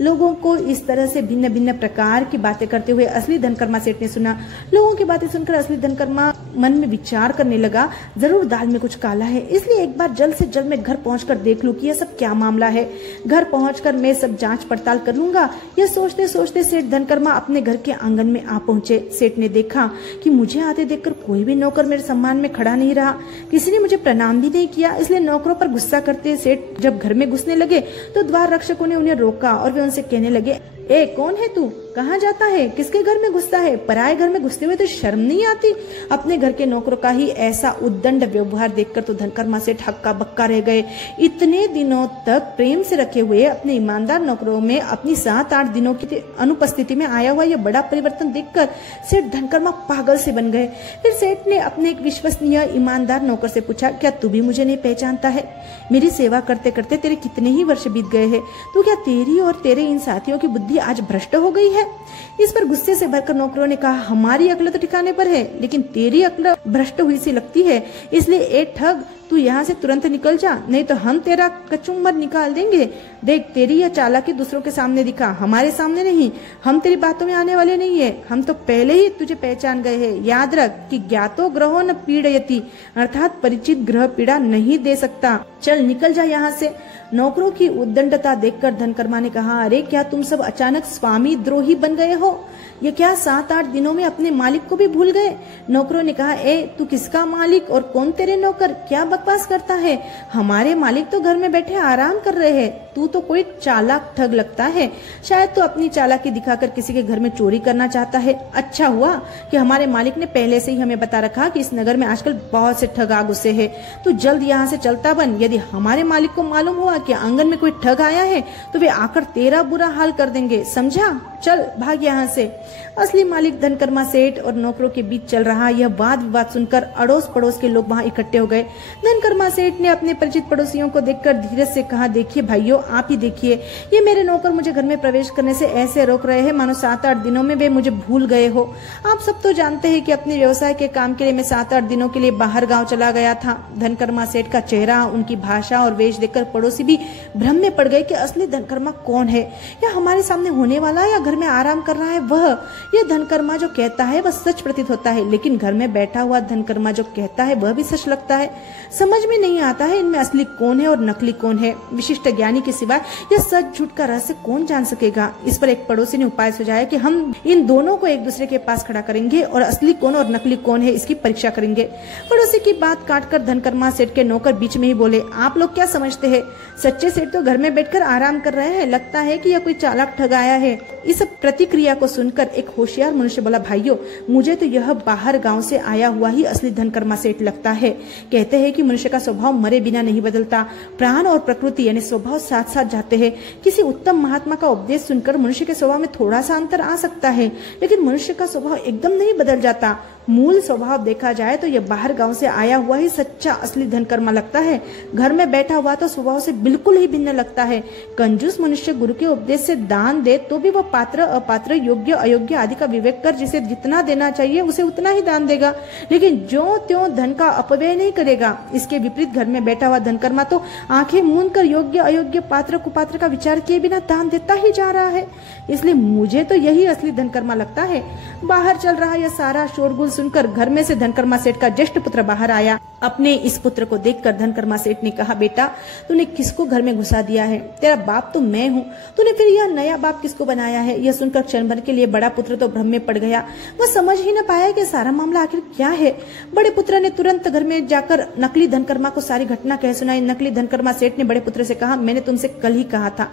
लोगों को इस तरह से भिन्न भिन्न प्रकार की बातें करते हुए असली धनकर्मा सेठ ने सुना। लोगों की बातें सुनकर असली धनकर्मा मन में विचार करने लगा, जरूर दाल में कुछ काला है, इसलिए एक बार जल्द से जल्द मैं घर पहुंचकर देख लूं कि यह सब क्या मामला है। घर पहुंचकर मैं सब जांच पड़ताल कर लूंगा। यह सोचते सोचते सेठ धनकर्मा अपने घर के आंगन में आ पहुंचे। सेठ ने देखा कि मुझे आते देखकर कोई भी नौकर मेरे सम्मान में खड़ा नहीं रहा। किसी ने मुझे प्रणाम भी नहीं किया। इसलिए नौकरों पर गुस्सा करते सेठ जब घर में घुसने लगे तो द्वार रक्षकों ने उन्हें रोका और वे उनसे कहने लगे, कौन है तू? कहाँ जाता है? किसके घर में घुसता है? पराये घर में घुसते हुए तो शर्म नहीं आती? अपने घर के नौकरों का ही ऐसा उद्दंड व्यवहार देखकर तो धनकर्मा सेठ हक्का बक्का रह गए। इतने दिनों तक प्रेम से रखे हुए अपने ईमानदार नौकरों में अपनी 7-8 दिनों की अनुपस्थिति में आया हुआ यह बड़ा परिवर्तन देखकर सेठ धनकर्मा पागल से बन गए। फिर सेठ ने अपने एक विश्वसनीय ईमानदार नौकर से पूछा, क्या तू भी मुझे नहीं पहचानता है? मेरी सेवा करते करते तेरे कितने ही वर्ष बीत गए हैं। तो क्या तेरी और तेरे इन साथियों की बुद्धि आज भ्रष्ट हो गई है? इस पर गुस्से से भरकर नौकरों ने कहा, हमारी अक्ल तो ठिकाने पर है, लेकिन तेरी अक्ल भ्रष्ट हुई सी लगती है। इसलिए ठग, तू यहाँ से तुरंत निकल जा, नहीं तो हम तेरा कचुम्बर निकाल देंगे। देख, तेरी यह चालाकी दूसरों के सामने दिखा, हमारे सामने नहीं। हम तेरी बातों में आने वाले नहीं है। हम तो पहले ही तुझे पहचान गए हैं। याद रख कि ज्ञातो ग्रहो न पीड़यति, अर्थात परिचित ग्रह पीड़ा नहीं दे सकता। चल निकल जा यहाँ से। नौकरों की उद्दंडता देखकर धनकर्मा ने कहा, अरे क्या तुम सब अचानक स्वामी द्रोही बन गए हो? ये क्या 7-8 दिनों में अपने मालिक को भी भूल गए? नौकरों ने कहा, तू किसका मालिक और कौन तेरे नौकर? क्या बकवास करता है? हमारे मालिक तो घर में बैठे आराम कर रहे हैं। तू तो कोई चालाक ठग लगता है। शायद तो अपनी चालाकी दिखाकर किसी के घर में चोरी करना चाहता है। अच्छा हुआ कि हमारे मालिक ने पहले से ही हमें बता रखा कि इस नगर में आजकल बहुत से ठग आ घुसे हैं। तू जल्द यहाँ से चलता बन। यदि हमारे मालिक को मालूम हुआ कि आंगन में कोई ठग आया है तो वे आकर तेरा बुरा हाल कर देंगे, समझा? चल भाग यहाँ से। असली मालिक धनकर्मा सेठ और नौकरों के बीच चल रहा यह वाद विवाद सुनकर अड़ोस पड़ोस के लोग वहां इकट्ठे हो गए। धनकर्मा सेठ ने अपने परिचित पड़ोसियों को देखकर धीरज से कहा, देखिए भाइयों, आप ही देखिए, ये मेरे नौकर मुझे घर में प्रवेश करने से ऐसे रोक रहे हैं मानो 7-8 दिनों में वे मुझे भूल गए हो। आप सब तो जानते हैं कि अपने व्यवसाय के काम के लिए मैं 7-8 दिनों के लिए बाहर गांव चला गया था। धनकर्मा सेठ का चेहरा, उनकी भाषा और वेश देखकर पड़ोसी भी भ्रम में पड़ गए कि असली धनकर्मा कौन है, या हमारे सामने होने वाला या घर में आराम कर रहा है वह। यह धनकर्मा जो कहता है वह सच प्रतीत होता है, लेकिन घर में बैठा हुआ धनकर्मा जो कहता है वह भी सच लगता है। समझ में नहीं आता है इनमें असली कौन है और नकली कौन है। विशिष्ट ज्ञानी के सिवाय यह सच झूठ का रहस्य कौन जान सकेगा। इस पर एक पड़ोसी ने उपाय सुझाया कि हम इन दोनों को एक दूसरे के पास खड़ा करेंगे और असली कौन और नकली कौन है इसकी परीक्षा करेंगे। पड़ोसी की बात काटकर धनकर्मा सेठ के नौकर बीच में ही बोले, आप लोग क्या समझते हैं, सच्चे सेठ तो घर में बैठकर आराम कर रहे हैं, लगता है कि यह कोई चालाक ठग आया है। इस प्रतिक्रिया को सुनकर एक होशियार मनुष्य बोला, भाइयों, मुझे तो यह बाहर गांव से आया हुआ ही असली धनकर्मा सेठ लगता है। कहते हैं कि मनुष्य का स्वभाव मरे बिना नहीं बदलता, प्राण और प्रकृति यानी स्वभाव साथ साथ जाते हैं। किसी उत्तम महात्मा का उपदेश सुनकर मनुष्य के स्वभाव में थोड़ा सा अंतर आ सकता है, लेकिन मनुष्य का स्वभाव एकदम नहीं बदल जाता। मूल स्वभाव देखा जाए तो यह बाहर गांव से आया हुआ ही सच्चा असली धनकर्मा लगता है। घर में बैठा हुआ तो स्वभाव से बिल्कुल ही भिन्न लगता है। कंजूस मनुष्य गुरु के उपदेश से दान दे तो भी वह पात्र अपात्र, योग्य अयोग्य आदि का विवेक कर जिसे जितना देना चाहिए उसे उतना ही दान देगा, लेकिन ज्यों त्यों धन का अपव्यय नहीं करेगा। इसके विपरीत घर में बैठा हुआ धनकर्मा तो आंखें मूंद कर योग्य अयोग्य, पात्र कुपात्र का विचार किए बिना दान देता ही जा रहा है। इसलिए मुझे तो यही असली धनकर्मा लगता है। बाहर चल रहा यह सारा शोरगुल सुनकर घर में से धनकर्मा सेठ का ज्येष्ठ पुत्र बाहर आया। अपने इस पुत्र को देखकर धनकर्मा सेठ ने कहा, बेटा, तूने किसको घर में घुसा दिया है? तेरा बाप तो मैं हूँ, तूने फिर यह नया बाप किसको बनाया है? यह सुनकर क्षण भर के लिए बड़ा पुत्र तो भ्रम में पड़ गया। वह समझ ही न पाया कि सारा मामला आखिर क्या है। बड़े पुत्र ने तुरंत घर में जाकर नकली धनकर्मा को सारी घटना कह सुनाई। नकली धनकर्मा सेठ ने बड़े पुत्र से कहा, मैंने तुमसे कल ही कहा था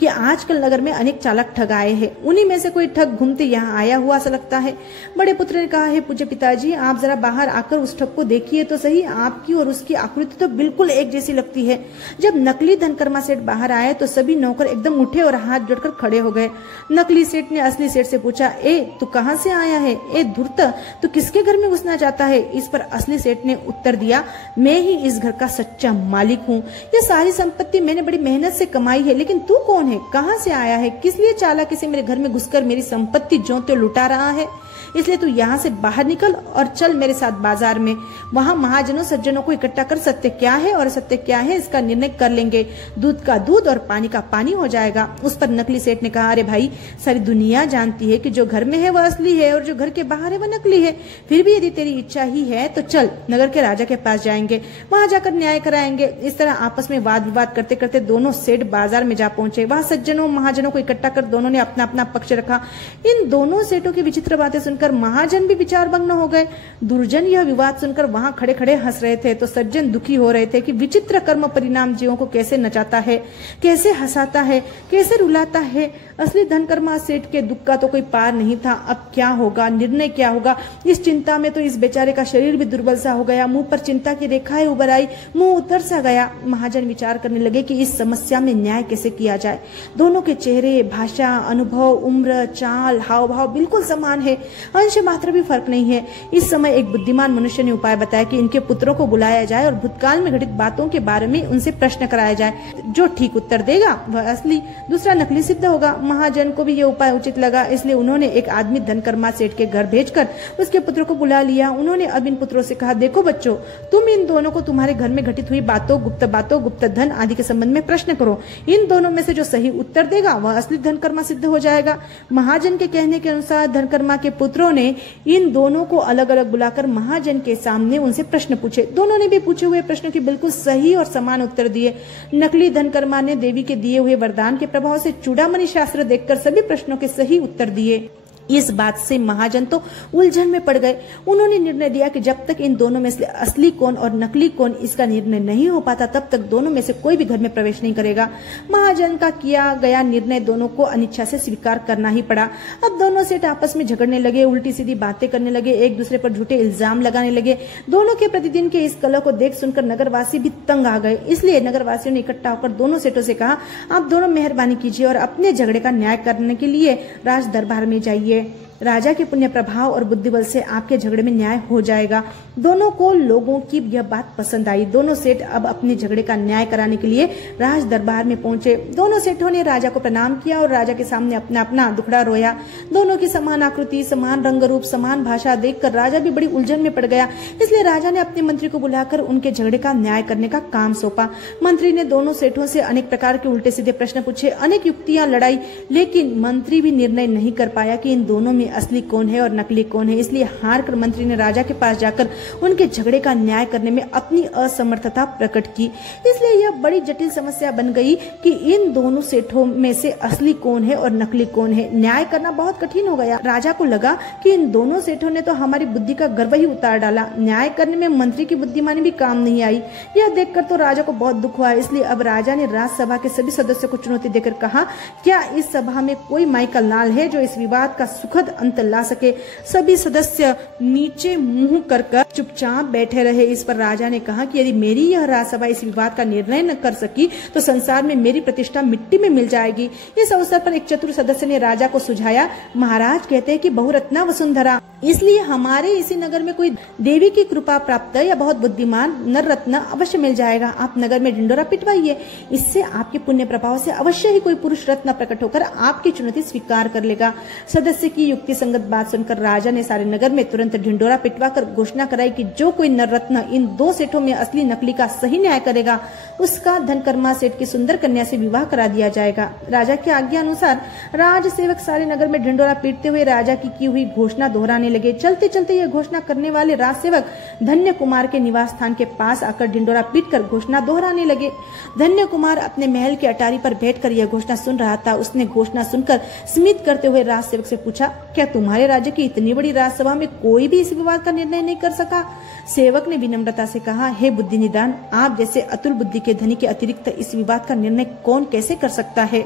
कि आजकल नगर में अनेक चालाक ठग आए हैं, उन्हीं में से कोई ठग घूमते यहाँ आया हुआ सा लगता है। बड़े पुत्र ने कहा, हे पूज्य पिताजी, आप जरा बाहर आकर उस ठग को देखिए तो सही, आपकी और उसकी आकृति तो बिल्कुल एक जैसी लगती है। जब नकली धनकर्मा सेठ बाहर आए तो सभी नौकर एकदम उठे और हाथ जोड़कर खड़े हो गए। नकली सेठ ने असली सेठ से पूछा, ए तू कहां से आया है? ए धूर्त, तू किसके घर में घुसना चाहता है? इस पर असली सेठ ने उत्तर दिया, मैं ही इस घर का सच्चा मालिक हूँ। यह सारी संपत्ति मैंने बड़ी मेहनत से कमाई है, लेकिन तू कौन है, कहां से आया है, किस लिए चालाकी से मेरे घर में घुसकर मेरी संपत्ति ज्यों त्यों लुटा रहा है? इसलिए तू यहाँ से बाहर निकल और चल मेरे साथ बाजार में। वहां महाजनों सज्जनों को इकट्ठा कर सत्य क्या है और असत्य क्या है इसका निर्णय कर लेंगे। दूध का दूध और पानी का पानी हो जाएगा। उस पर नकली सेठ ने कहा, अरे भाई, सारी दुनिया जानती है कि जो घर में है वह असली है और जो घर के बाहर है वह नकली है। फिर भी यदि तेरी इच्छा ही है तो चल, नगर के राजा के पास जाएंगे, वहां जाकर न्याय कराएंगे। इस तरह आपस में वाद विवाद करते करते दोनों सेठ बाजार में जा पहुंचे। वहां सज्जनों महाजनों को इकट्ठा कर दोनों ने अपना अपना पक्ष रखा। इन दोनों सेठों की विचित्र बातें सुनकर महाजन भी विचारभंग हो गए। दुर्जन यह विवाद सुनकर वहां खड़े खड़े हंस रहे थे तो सज्जन दुखी हो रहे थे कि विचित्र कर्म परिणाम जीवों को कैसे नचाता है, कैसे हंसाता है, कैसे रुलाता है। असली धनकर्मा सेठ के दुख का तो कोई पार नहीं था। अब क्या होगा, निर्णय क्या होगा, इस चिंता में तो इस बेचारे का शरीर भी दुर्बल सा हो गया। मुंह पर चिंता की रेखाएं उभर आई, मुंह उतर सा गया। महाजन विचार करने लगे कि इस समस्या में न्याय कैसे किया जाए। दोनों के चेहरे, भाषा, अनुभव, उम्र, चाल, हाव भाव बिल्कुल समान है, अंश मात्र भी फर्क नहीं है। इस समय एक बुद्धिमान मनुष्य ने उपाय बताया कि इनके पुत्रों को बुलाया जाए और भूतकाल में घटित बातों के बारे में उनसे प्रश्न कराया जाए। जो ठीक उत्तर देगा वह असली, दूसरा नकली सिद्ध होगा। महाजन को भी यह उपाय उचित लगा, इसलिए उन्होंने एक आदमी धनकर्मा सेठ के घर भेजकर उसके पुत्रों को बुला लिया। उन्होंने अब इन पुत्रों से कहा, देखो बच्चों, तुम इन दोनों को तुम्हारे घर में घटित हुई बातों, गुप्त धन आदि के संबंध में प्रश्न करो। इन दोनों में से जो सही उत्तर देगा वह असली धनकर्मा सिद्ध हो जाएगा। महाजन के कहने के अनुसार धनकर्मा के पुत्रों ने इन दोनों को अलग अलग बुलाकर महाजन के सामने उनसे प्रश्न पूछे। दोनों ने भी पूछे हुए प्रश्नों के बिल्कुल सही और समान उत्तर दिए। नकली धनकर्मा ने देवी के दिए हुए वरदान के प्रभाव से चूड़ामणि शास्त्र देखकर सभी प्रश्नों के सही उत्तर दिए। इस बात से महाजन तो उलझन में पड़ गए। उन्होंने निर्णय दिया कि जब तक इन दोनों में से असली कौन और नकली कौन इसका निर्णय नहीं हो पाता तब तक दोनों में से कोई भी घर में प्रवेश नहीं करेगा। महाजन का किया गया निर्णय दोनों को अनिच्छा से स्वीकार करना ही पड़ा। अब दोनों सेठ आपस में झगड़ने लगे, उल्टी सीधी बातें करने लगे, एक दूसरे पर झूठे इल्जाम लगाने लगे। दोनों के प्रतिदिन के इस कलह को देख सुनकर नगरवासी भी तंग आ गए। इसलिए नगरवासियों ने इकट्ठा होकर दोनों सेठों से कहा, आप दोनों मेहरबानी कीजिए और अपने झगड़े का न्याय करने के लिए राज दरबार में जाइए। राजा के पुण्य प्रभाव और बुद्धि बल से आपके झगड़े में न्याय हो जाएगा। दोनों को लोगों की यह बात पसंद आई। दोनों सेठ अब अपने झगड़े का न्याय कराने के लिए राज दरबार में पहुंचे। दोनों सेठों ने राजा को प्रणाम किया और राजा के सामने अपना अपना दुखड़ा रोया। दोनों की समान आकृति, समान रंग रूप, समान भाषा देखकर राजा भी बड़ी उलझन में पड़ गया। इसलिए राजा ने अपने मंत्री को बुलाकर उनके झगड़े का न्याय करने का काम सौंपा। मंत्री ने दोनों सेठों से अनेक प्रकार के उल्टे सीधे प्रश्न पूछे, अनेक युक्तियां लड़ाई, लेकिन मंत्री भी निर्णय नहीं कर पाया कि इन दोनों में असली कौन है और नकली कौन है। इसलिए हार कर मंत्री ने राजा के पास जाकर उनके झगड़े का न्याय करने में अपनी असमर्थता प्रकट की। इसलिए यह बड़ी जटिल समस्या बन गई कि इन दोनों सेठों में से असली कौन है और नकली कौन है। न्याय करना बहुत कठिन हो गया। राजा को लगा कि इन दोनों सेठों ने तो हमारी बुद्धि का गर्व ही उतार डाला। न्याय करने में मंत्री की बुद्धिमानी भी काम नहीं आई। यह देखकर तो राजा को बहुत दुख हुआ। इसलिए अब राजा ने राज्यसभा के सभी सदस्यों को चुनौती देकर कहा, क्या इस सभा में कोई माई का लाल है जो इस विवाद का सुखद अंत ला सके। सभी सदस्य नीचे मुंह कर चुपचाप बैठे रहे। इस पर राजा ने कहा कि यदि मेरी यह राज्यसभा इस विवाद का निर्णय न कर सकी तो संसार में मेरी प्रतिष्ठा मिट्टी में मिल जाएगी। इस अवसर पर एक चतुर सदस्य ने राजा को सुझाया, महाराज कहते हैं कि बहुरत्ना वसुंधरा, इसलिए हमारे इसी नगर में कोई देवी की कृपा प्राप्त या बहुत बुद्धिमान नर रत्न अवश्य मिल जाएगा। आप नगर में ढिंडोरा पिटवाइए, इससे आपके पुण्य प्रभाव से अवश्य ही कोई पुरुष रत्न प्रकट होकर आपकी चुनौती स्वीकार कर लेगा। सदस्य की युक्ति संगत बात सुनकर राजा ने सारे नगर में तुरंत ढिंडोरा पिटवाकर घोषणा कराई कि जो कोई नर रत्न इन दो सेठों में असली नकली का सही न्याय करेगा उसका धनकर्मा सेठ की सुंदर कन्या से विवाह करा दिया जाएगा। राजा की आज्ञा अनुसार राज सेवक सारे नगर में ढिंडोरा पीटते हुए राजा की हुई घोषणा दोहराने लगे। चलते चलते यह घोषणा करने वाले राज सेवक धन्य कुमार के निवास स्थान के पास आकर ढिंडोरा पीटकर घोषणा दोहराने लगे। धन्य कुमार अपने महल के अटारी पर बैठकर यह घोषणा सुन रहा था। उसने घोषणा सुनकर स्मित करते हुए राज सेवक से पूछा, क्या तुम्हारे राज्य की इतनी बड़ी राजसभा में कोई भी इस विवाद का निर्णय नहीं कर सका। सेवक ने विनम्रता से कहा, हे बुद्धि निदान, आप जैसे अतुल बुद्धि के धनी के अतिरिक्त इस विवाद का निर्णय कौन कैसे कर सकता है।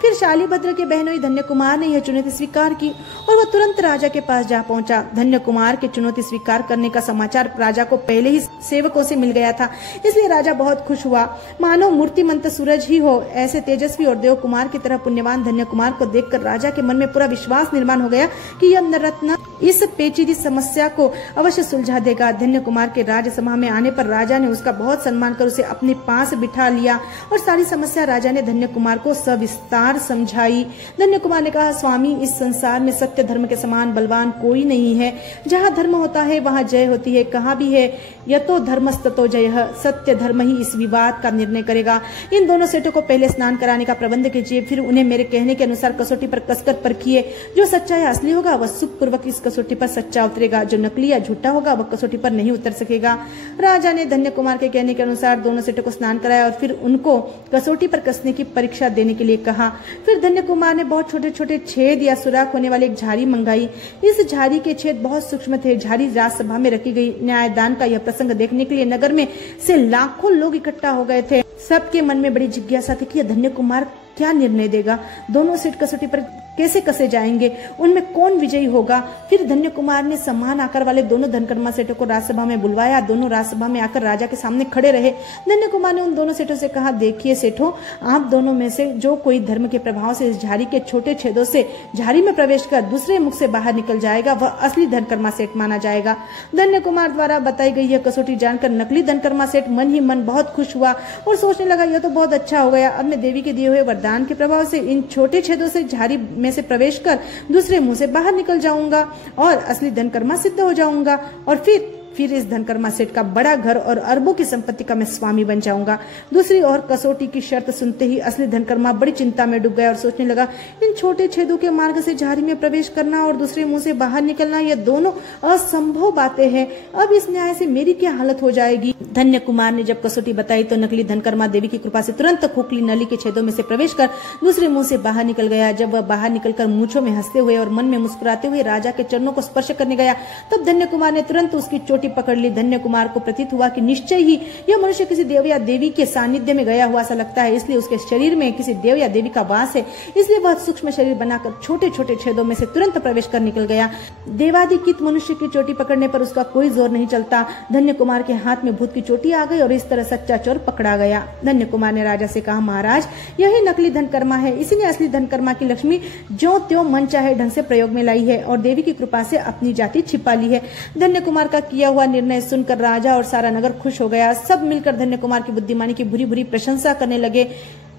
फिर शालीभद्र के बहनोई धन्य कुमार ने यह चुनौती स्वीकार की और वह तुरंत राजा के पास जा पहुंचा। धन्य कुमार के चुनौती स्वीकार करने का समाचार राजा को पहले ही सेवकों से मिल गया था, इसलिए राजा बहुत खुश हुआ। मानो मूर्तिमंत सूरज ही हो, ऐसे तेजस्वी और देव कुमार की तरह पुण्यवान धन्य कुमार को देखकर राजा के मन में पूरा विश्वास निर्माण हो गया कि यह नररत्न इस पेचीदी समस्या को अवश्य सुलझा देगा। धन्य कुमार के राजसभा में आने पर राजा ने उसका बहुत सम्मान कर उसे अपने पास बिठा लिया और सारी समस्या राजा ने धन्य कुमार को सविस्तार समझाई। धन्य कुमार ने कहा, स्वामी, इस संसार में सत्य धर्म के समान बलवान कोई नहीं है। जहाँ धर्म होता है वहाँ जय होती है। कहा भी है, यतो धर्मस्ततो जयः, सत्य धर्म ही इस विवाद का निर्णय करेगा। इन दोनों सेठों को पहले स्नान कराने का प्रबंध कीजिए, फिर उन्हें मेरे कहने के अनुसार कसौटी पर कसकर परखिए। जो सच्चा या असली होगा वह सुखपूर्वक इस कसौटी पर सच्चा उतरेगा, जो नकली या झूठा होगा वह कसौटी पर नहीं उतर सकेगा। राजा ने धन्य कुमार के कहने के अनुसार दोनों सेठों को स्नान कराया और फिर उनको कसौटी पर कसने की परीक्षा देने के लिए कहा। फिर धन्य कुमार ने बहुत छोटे छोटे छेद या सुराख होने वाली एक झाड़ी मंगाई। इस झाड़ी के छेद बहुत सूक्ष्म थे। झाड़ी राजसभा में रखी गई। न्यायदान का यह प्रसंग देखने के लिए नगर में से लाखों लोग इकट्ठा हो गए थे। सबके मन में बड़ी जिज्ञासा थी कि धन्य कुमार क्या निर्णय देगा। दोनों सेठ कसौटी पर कैसे कसे जाएंगे, उनमें कौन विजयी होगा। फिर धन्य कुमार ने समान आकार वाले दोनों धनकर्मा सेठों को राजसभा में बुलवाया। दोनों राजसभा में आकर राजा के सामने खड़े रहे। धन्य कुमार ने उन दोनों सेठों से कहा, देखिए सेठों, आप दोनों में से जो कोई धर्म के प्रभाव से इस झाड़ी के छोटे छेदों से झाड़ी में प्रवेश कर दूसरे मुख से बाहर निकल जाएगा, वह असली धनकर्मा सेठ माना जाएगा। धन्य कुमार द्वारा बताई गई यह कसौटी जानकर नकली धनकर्मा सेठ मन ही मन बहुत खुश हुआ और सोचने लगा, यह तो बहुत अच्छा हो गया। अब मैं देवी के दिए हुए वरदान के प्रभाव से इन छोटे छेदों से झाड़ी में से प्रवेश कर दूसरे मुंह से बाहर निकल जाऊंगा और असली धनकर्मा सिद्ध हो जाऊंगा और फिर इस धनकर्मा सेठ का बड़ा घर और अरबों की संपत्ति का मैं स्वामी बन जाऊंगा। दूसरी ओर कसौटी की शर्त सुनते ही असली धनकर्मा बड़ी चिंता में डूब गया और सोचने लगा, इन छोटे छेदों के मार्ग से झाड़ी में प्रवेश करना और दूसरे मुंह से बाहर निकलना, यह दोनों असंभव बातें हैं। अब इस न्याय से मेरी क्या हालत हो जाएगी। धन्य कुमार ने जब कसौटी बताई तो नकली धनकर्मा देवी की कृपा से तुरंत खोखली नली के छेदों में से प्रवेश कर दूसरे मुंह से बाहर निकल गया। जब वह बाहर निकलकर मूंछों में हंसते हुए और मन में मुस्कुराते हुए राजा के चरणों को स्पर्श करने गया, तब धन्य कुमार ने तुरंत उसकी चोटी चोटी पकड़ ली। धन्य कुमार को प्रतीत हुआ कि निश्चय ही यह मनुष्य किसी देव या देवी के सानिध्य में गया हुआ सा लगता है, इसलिए उसके शरीर में किसी देव या देवी का वास है, इसलिए वह सूक्ष्म शरीर बनाकर छोटे छोटे छेदों में से तुरंत प्रवेश कर निकल गया। देवादिकित मनुष्य की चोटी पकड़ने पर उसका कोई जोर नहीं चलता। धन्य कुमार के हाथ में भूत की चोटी आ गई और इस तरह सच्चा चोर पकड़ा गया। धन्य कुमार ने राजा से कहा, महाराज यही नकली धनकर्मा है, इसी ने असली धनकर्मा की लक्ष्मी जो त्यों मन चाहे ढंग से प्रयोग में लाई है और देवी की कृपा से अपनी जाति छिपा ली है। धन्य कुमार का किया हुआ निर्णय सुनकर राजा और सारा नगर खुश हो गया। सब मिलकर धन्य कुमार की बुद्धिमानी की बुरी बुरी प्रशंसा करने लगे।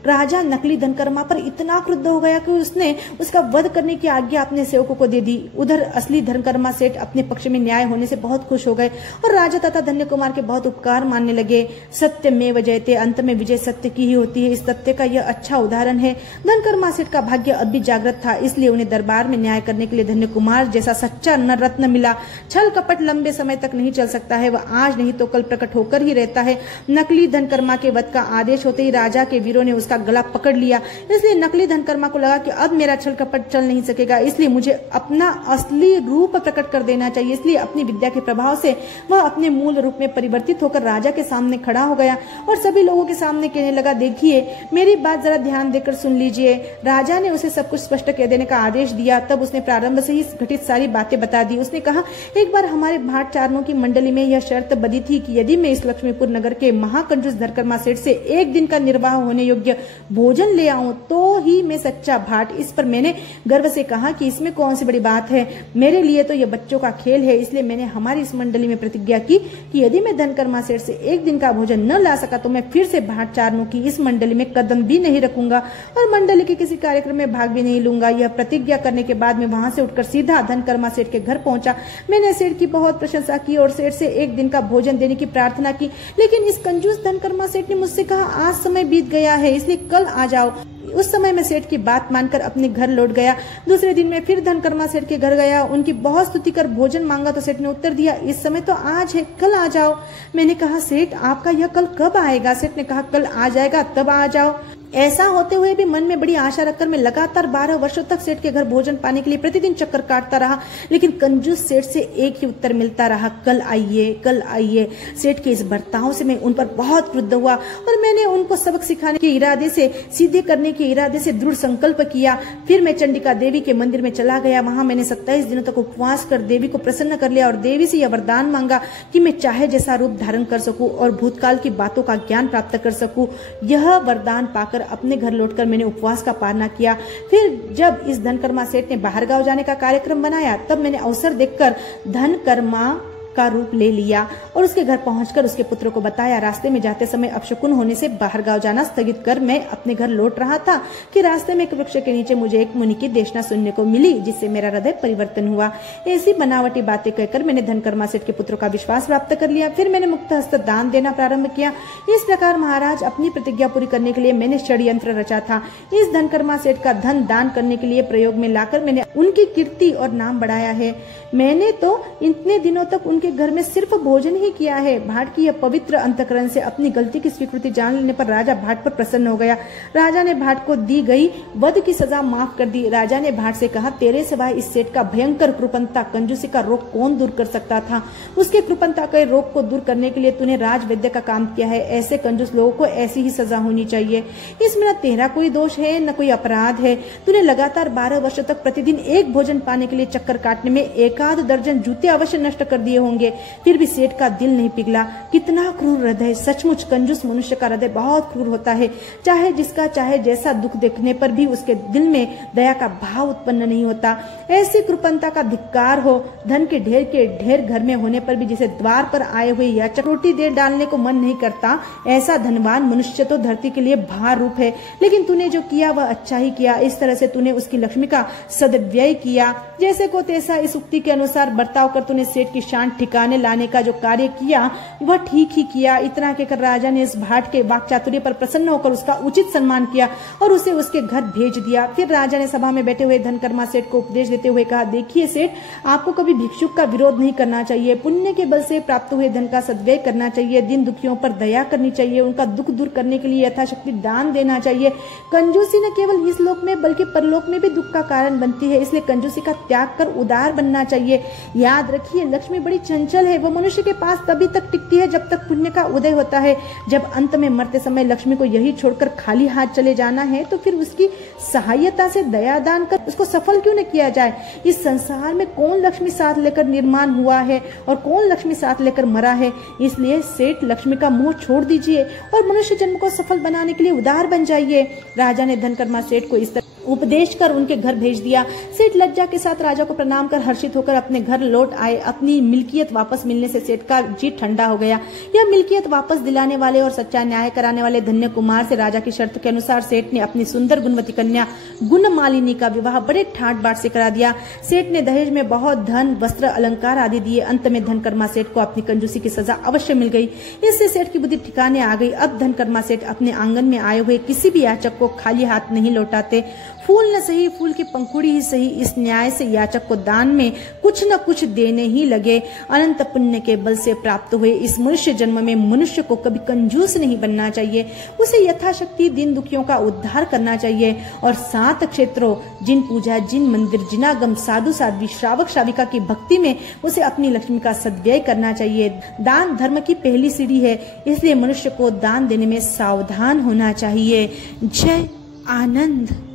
राजा नकली धनकर्मा पर इतना क्रुद्ध हो गया कि उसने उसका वध करने की आज्ञा अपने सेवकों को दे दी। उधर असली धनकर्मा सेठ अपने पक्ष में न्याय होने से बहुत खुश हो गए और राजा तथा धन्य कुमार के बहुत उपकार मानने लगे। सत्य में वजयते, अंत में विजय सत्य की ही होती है। इस सत्य का यह अच्छा उदाहरण है। धनकर्मा सेठ का भाग्य अब भी जागृत था, इसलिए उन्हें दरबार में न्याय करने के लिए धन्य कुमार जैसा सच्चा रत्न मिला। छल कपट लंबे समय तक नहीं चल सकता है, वह आज नहीं तो कल प्रकट होकर ही रहता है। नकली धनकर्मा के वध का आदेश होते ही राजा के वीरों ने का गला पकड़ लिया। इसलिए नकली धनकर्मा को लगा कि अब मेरा छल कपट चल नहीं सकेगा, इसलिए मुझे अपना असली रूप प्रकट कर देना चाहिए। इसलिए अपनी विद्या के प्रभाव से वह अपने मूल रूप में परिवर्तित होकर राजा के सामने खड़ा हो गया और सभी लोगों के सामने कहने लगा, देखिए मेरी बात जरा ध्यान देकर सुन लीजिए। राजा ने उसे सब कुछ स्पष्ट कह देने का आदेश दिया। तब उसने प्रारंभ से ही घटित सारी बातें बता दी। उसने कहा, एक बार हमारे भाट चारणों की मंडली में यह शर्त बंधी थी कि यदि मैं इस लक्ष्मीपुर नगर के महाकंजूस धनकर्मा सेठ से एक दिन का निर्वाह होने योग्य भोजन ले आऊं तो ही मैं सच्चा भाट। इस पर मैंने गर्व से कहा कि इसमें कौन सी बड़ी बात है, मेरे लिए तो यह बच्चों का खेल है। इसलिए मैंने हमारी इस मंडली में प्रतिज्ञा की कि यदि मैं धनकर्मा सेठ से एक दिन का भोजन न ला सका तो मैं फिर से भाट चारणों की इस मंडली में कदम भी नहीं रखूंगा और मंडली के किसी कार्यक्रम में भाग भी नहीं लूंगा। यह प्रतिज्ञा करने के बाद मैं वहां से उठकर सीधा धनकर्मा सेठ के घर पहुंचा। मैंने सेठ की बहुत प्रशंसा की और सेठ से एक दिन का भोजन देने की प्रार्थना की, लेकिन इस कंजूस धनकर्मा सेठ ने मुझसे कहा, आज समय बीत गया है, इसलिए कल आ जाओ। उस समय मैं सेठ की बात मानकर अपने घर लौट गया। दूसरे दिन मैं फिर धनकर्मा सेठ के घर गया, उनकी बहुत स्तुति कर भोजन मांगा तो सेठ ने उत्तर दिया, इस समय तो आज है, कल आ जाओ। मैंने कहा, सेठ आपका यह कल कब आएगा? सेठ ने कहा, कल आ जाएगा, तब आ जाओ। ऐसा होते हुए भी मन में बड़ी आशा रखकर मैं लगातार 12 वर्षों तक सेठ के घर भोजन पाने के लिए प्रतिदिन चक्कर काटता रहा, लेकिन कंजूस सेठ से एक ही उत्तर मिलता रहा, कल आइए, कल आइए। सेठ के इस बर्ताव से मैं उन पर बहुत क्रुद्ध हुआ और मैंने उनको सबक सिखाने के इरादे से, सीधे करने के इरादे से दृढ़ संकल्प किया। फिर मैं चंडिका देवी के मंदिर में चला गया। वहां मैंने 27 दिनों तक उपवास कर देवी को प्रसन्न कर लिया और देवी से यह वरदान मांगा कि मैं चाहे जैसा रूप धारण कर सकूं और भूतकाल की बातों का ज्ञान प्राप्त कर सकूं। यह वरदान पाकर अपने घर लौटकर मैंने उपवास का पालना किया। फिर जब इस धनकर्मा सेठ ने बाहर गांव जाने का कार्यक्रम बनाया, तब मैंने अवसर देखकर धनकर्मा का रूप ले लिया और उसके घर पहुंचकर उसके पुत्र को बताया। रास्ते में जाते समय अपशकुन होने से बाहर गांव जाना स्थगित कर मैं अपने घर लौट रहा था कि रास्ते में एक वृक्ष के नीचे मुझे एक मुनि की देशना सुनने को मिली, जिससे मेरा हृदय परिवर्तन हुआ। ऐसी बनावटी बातें कहकर मैंने धनकर्मा सेठ के पुत्र का विश्वास प्राप्त कर लिया। फिर मैंने मुक्त हस्त दान देना प्रारंभ किया। इस प्रकार महाराज अपनी प्रतिज्ञा पूरी करने के लिए मैंने षड्यंत्र रचा था। इस धनकर्मा सेठ का धन दान करने के लिए प्रयोग में लाकर मैंने उनकी कीर्ति और नाम बढ़ाया है। मैंने तो इतने दिनों तक उनके घर में सिर्फ भोजन ही किया है। भाट की यह पवित्र अंतकरण से अपनी गलती की स्वीकृति जान लेने पर राजा भाट पर प्रसन्न हो गया। राजा ने भाट को दी गई वध की सजा माफ कर दी। राजा ने भाट से कहा, तेरे सिवाय इस सेठ का भयंकर कृपणता, कंजूसी का रोग कौन दूर कर सकता था? उसके कृपणता के रोग को दूर करने के लिए तूने राजवैद्य का काम किया है। ऐसे कंजूस लोगों को ऐसी ही सजा होनी चाहिए। इसमें न तेरा कोई दोष है न कोई अपराध है। तूने लगातार 12 वर्षों तक प्रतिदिन एक भोजन पाने के लिए चक्कर काटने में एकाध दर्जन जूते अवश्य नष्ट कर दिए होंगे, फिर भी सेठ का दिल नहीं पिघला। कितना क्रूर हृदय! सचमुच कंजूस मनुष्य का हृदय बहुत क्रूर होता है। चाहे जिसका चाहे जैसा दुख देखने पर भी उसके दिल में दया का भाव उत्पन्न नहीं होता। ऐसी कृपणता का धिक्कार हो। धन के ढेर घर में होने पर भी जिसे द्वार पर आए हुए या चरोटी दे डालने को मन नहीं करता, ऐसा धनवान मनुष्य तो धरती के लिए भार रूप है। लेकिन तूने जो किया वह अच्छा ही किया। इस तरह से तूने उसकी लक्ष्मी का सदव्यय किया। जैसे को तैसा इस उक्ति के अनुसार बर्ताव कर तूने सेठ की शान ठिकाने लाने का जो कार्य किया वह ठीक ही किया। इतना कहकर राजा ने इस भाट के वाक चातुर्य पर प्रसन्न होकर उसका उचित सम्मान किया और उसे उसके घर भेज दिया। फिर राजा ने सभा में बैठे हुए धनकर्मा सेठ को उपदेश देते हुए कहा, देखिए सेठ, आपको कभी भिक्षुक का विरोध नहीं करना चाहिए। पुण्य के बल से प्राप्त हुए धन का सद्व्यय करना चाहिए। दिन दुखियों पर दया करनी चाहिए। उनका दुख दूर करने के लिए यथाशक्ति दान देना चाहिए। कंजूसी न केवल इस लोक में बल्कि परलोक में भी दुख का कारण बनती है। इसलिए कंजूसी का त्याग कर उदार बनना चाहिए। याद रखिए, लक्ष्मी बड़ी चंचल है, वो मनुष्य के पास तभी तक टिकती है जब तक पुण्य का उदय होता है। जब अंत में मरते समय लक्ष्मी को यही छोड़कर खाली हाथ चले जाना है तो फिर उसकी सहायता से दया दान कर उसको सफल क्यों न किया जाए। इस संसार में कौन लक्ष्मी साथ लेकर निर्माण हुआ है और कौन लक्ष्मी साथ लेकर मरा है। इसलिए सेठ लक्ष्मी का मोह छोड़ दीजिए और मनुष्य जन्म को सफल बनाने के लिए उदार बन जाइए। राजा ने धनकर्मा सेठ को इस तरह उपदेश कर उनके घर भेज दिया। सेठ लज्जा के साथ राजा को प्रणाम कर हर्षित होकर अपने घर लौट आए। अपनी मिल्कियत वापस मिलने से सेठ का जी ठंडा हो गया। यह मिल्कियत वापस दिलाने वाले और सच्चा न्याय कराने वाले धन्य कुमार से राजा की शर्त के अनुसार सेठ ने अपनी सुंदर गुणवती कन्या गुणमालिनी का विवाह बड़े ठाट बाट से करा दिया। सेठ ने दहेज में बहुत धन, वस्त्र, अलंकार आदि दिए। अंत में धनकर्मा सेठ को अपनी कंजूसी की सजा अवश्य मिल गई। इससे सेठ की बुद्धि ठिकाने आ गई। अब धनकर्मा सेठ अपने आंगन में आए हुए किसी भी याचक को खाली हाथ नहीं लौटाते। फूल न सही, फूल की पंखुड़ी ही सही, इस न्याय से याचक को दान में कुछ न कुछ देने ही लगे। अनंत पुण्य के बल से प्राप्त हुए इस मनुष्य जन्म में मनुष्य को कभी कंजूस नहीं बनना चाहिए। उसे यथाशक्ति दीन दुखियों का उद्धार करना चाहिए और 7 क्षेत्रों, जिन पूजा, जिन मंदिर, जिनागम, साधु साध्वी, श्रावक श्राविका की भक्ति में उसे अपनी लक्ष्मी का सद्व्यय करना चाहिए। दान धर्म की पहली सीढ़ी है, इसलिए मनुष्य को दान देने में सावधान होना चाहिए। जय आनंद।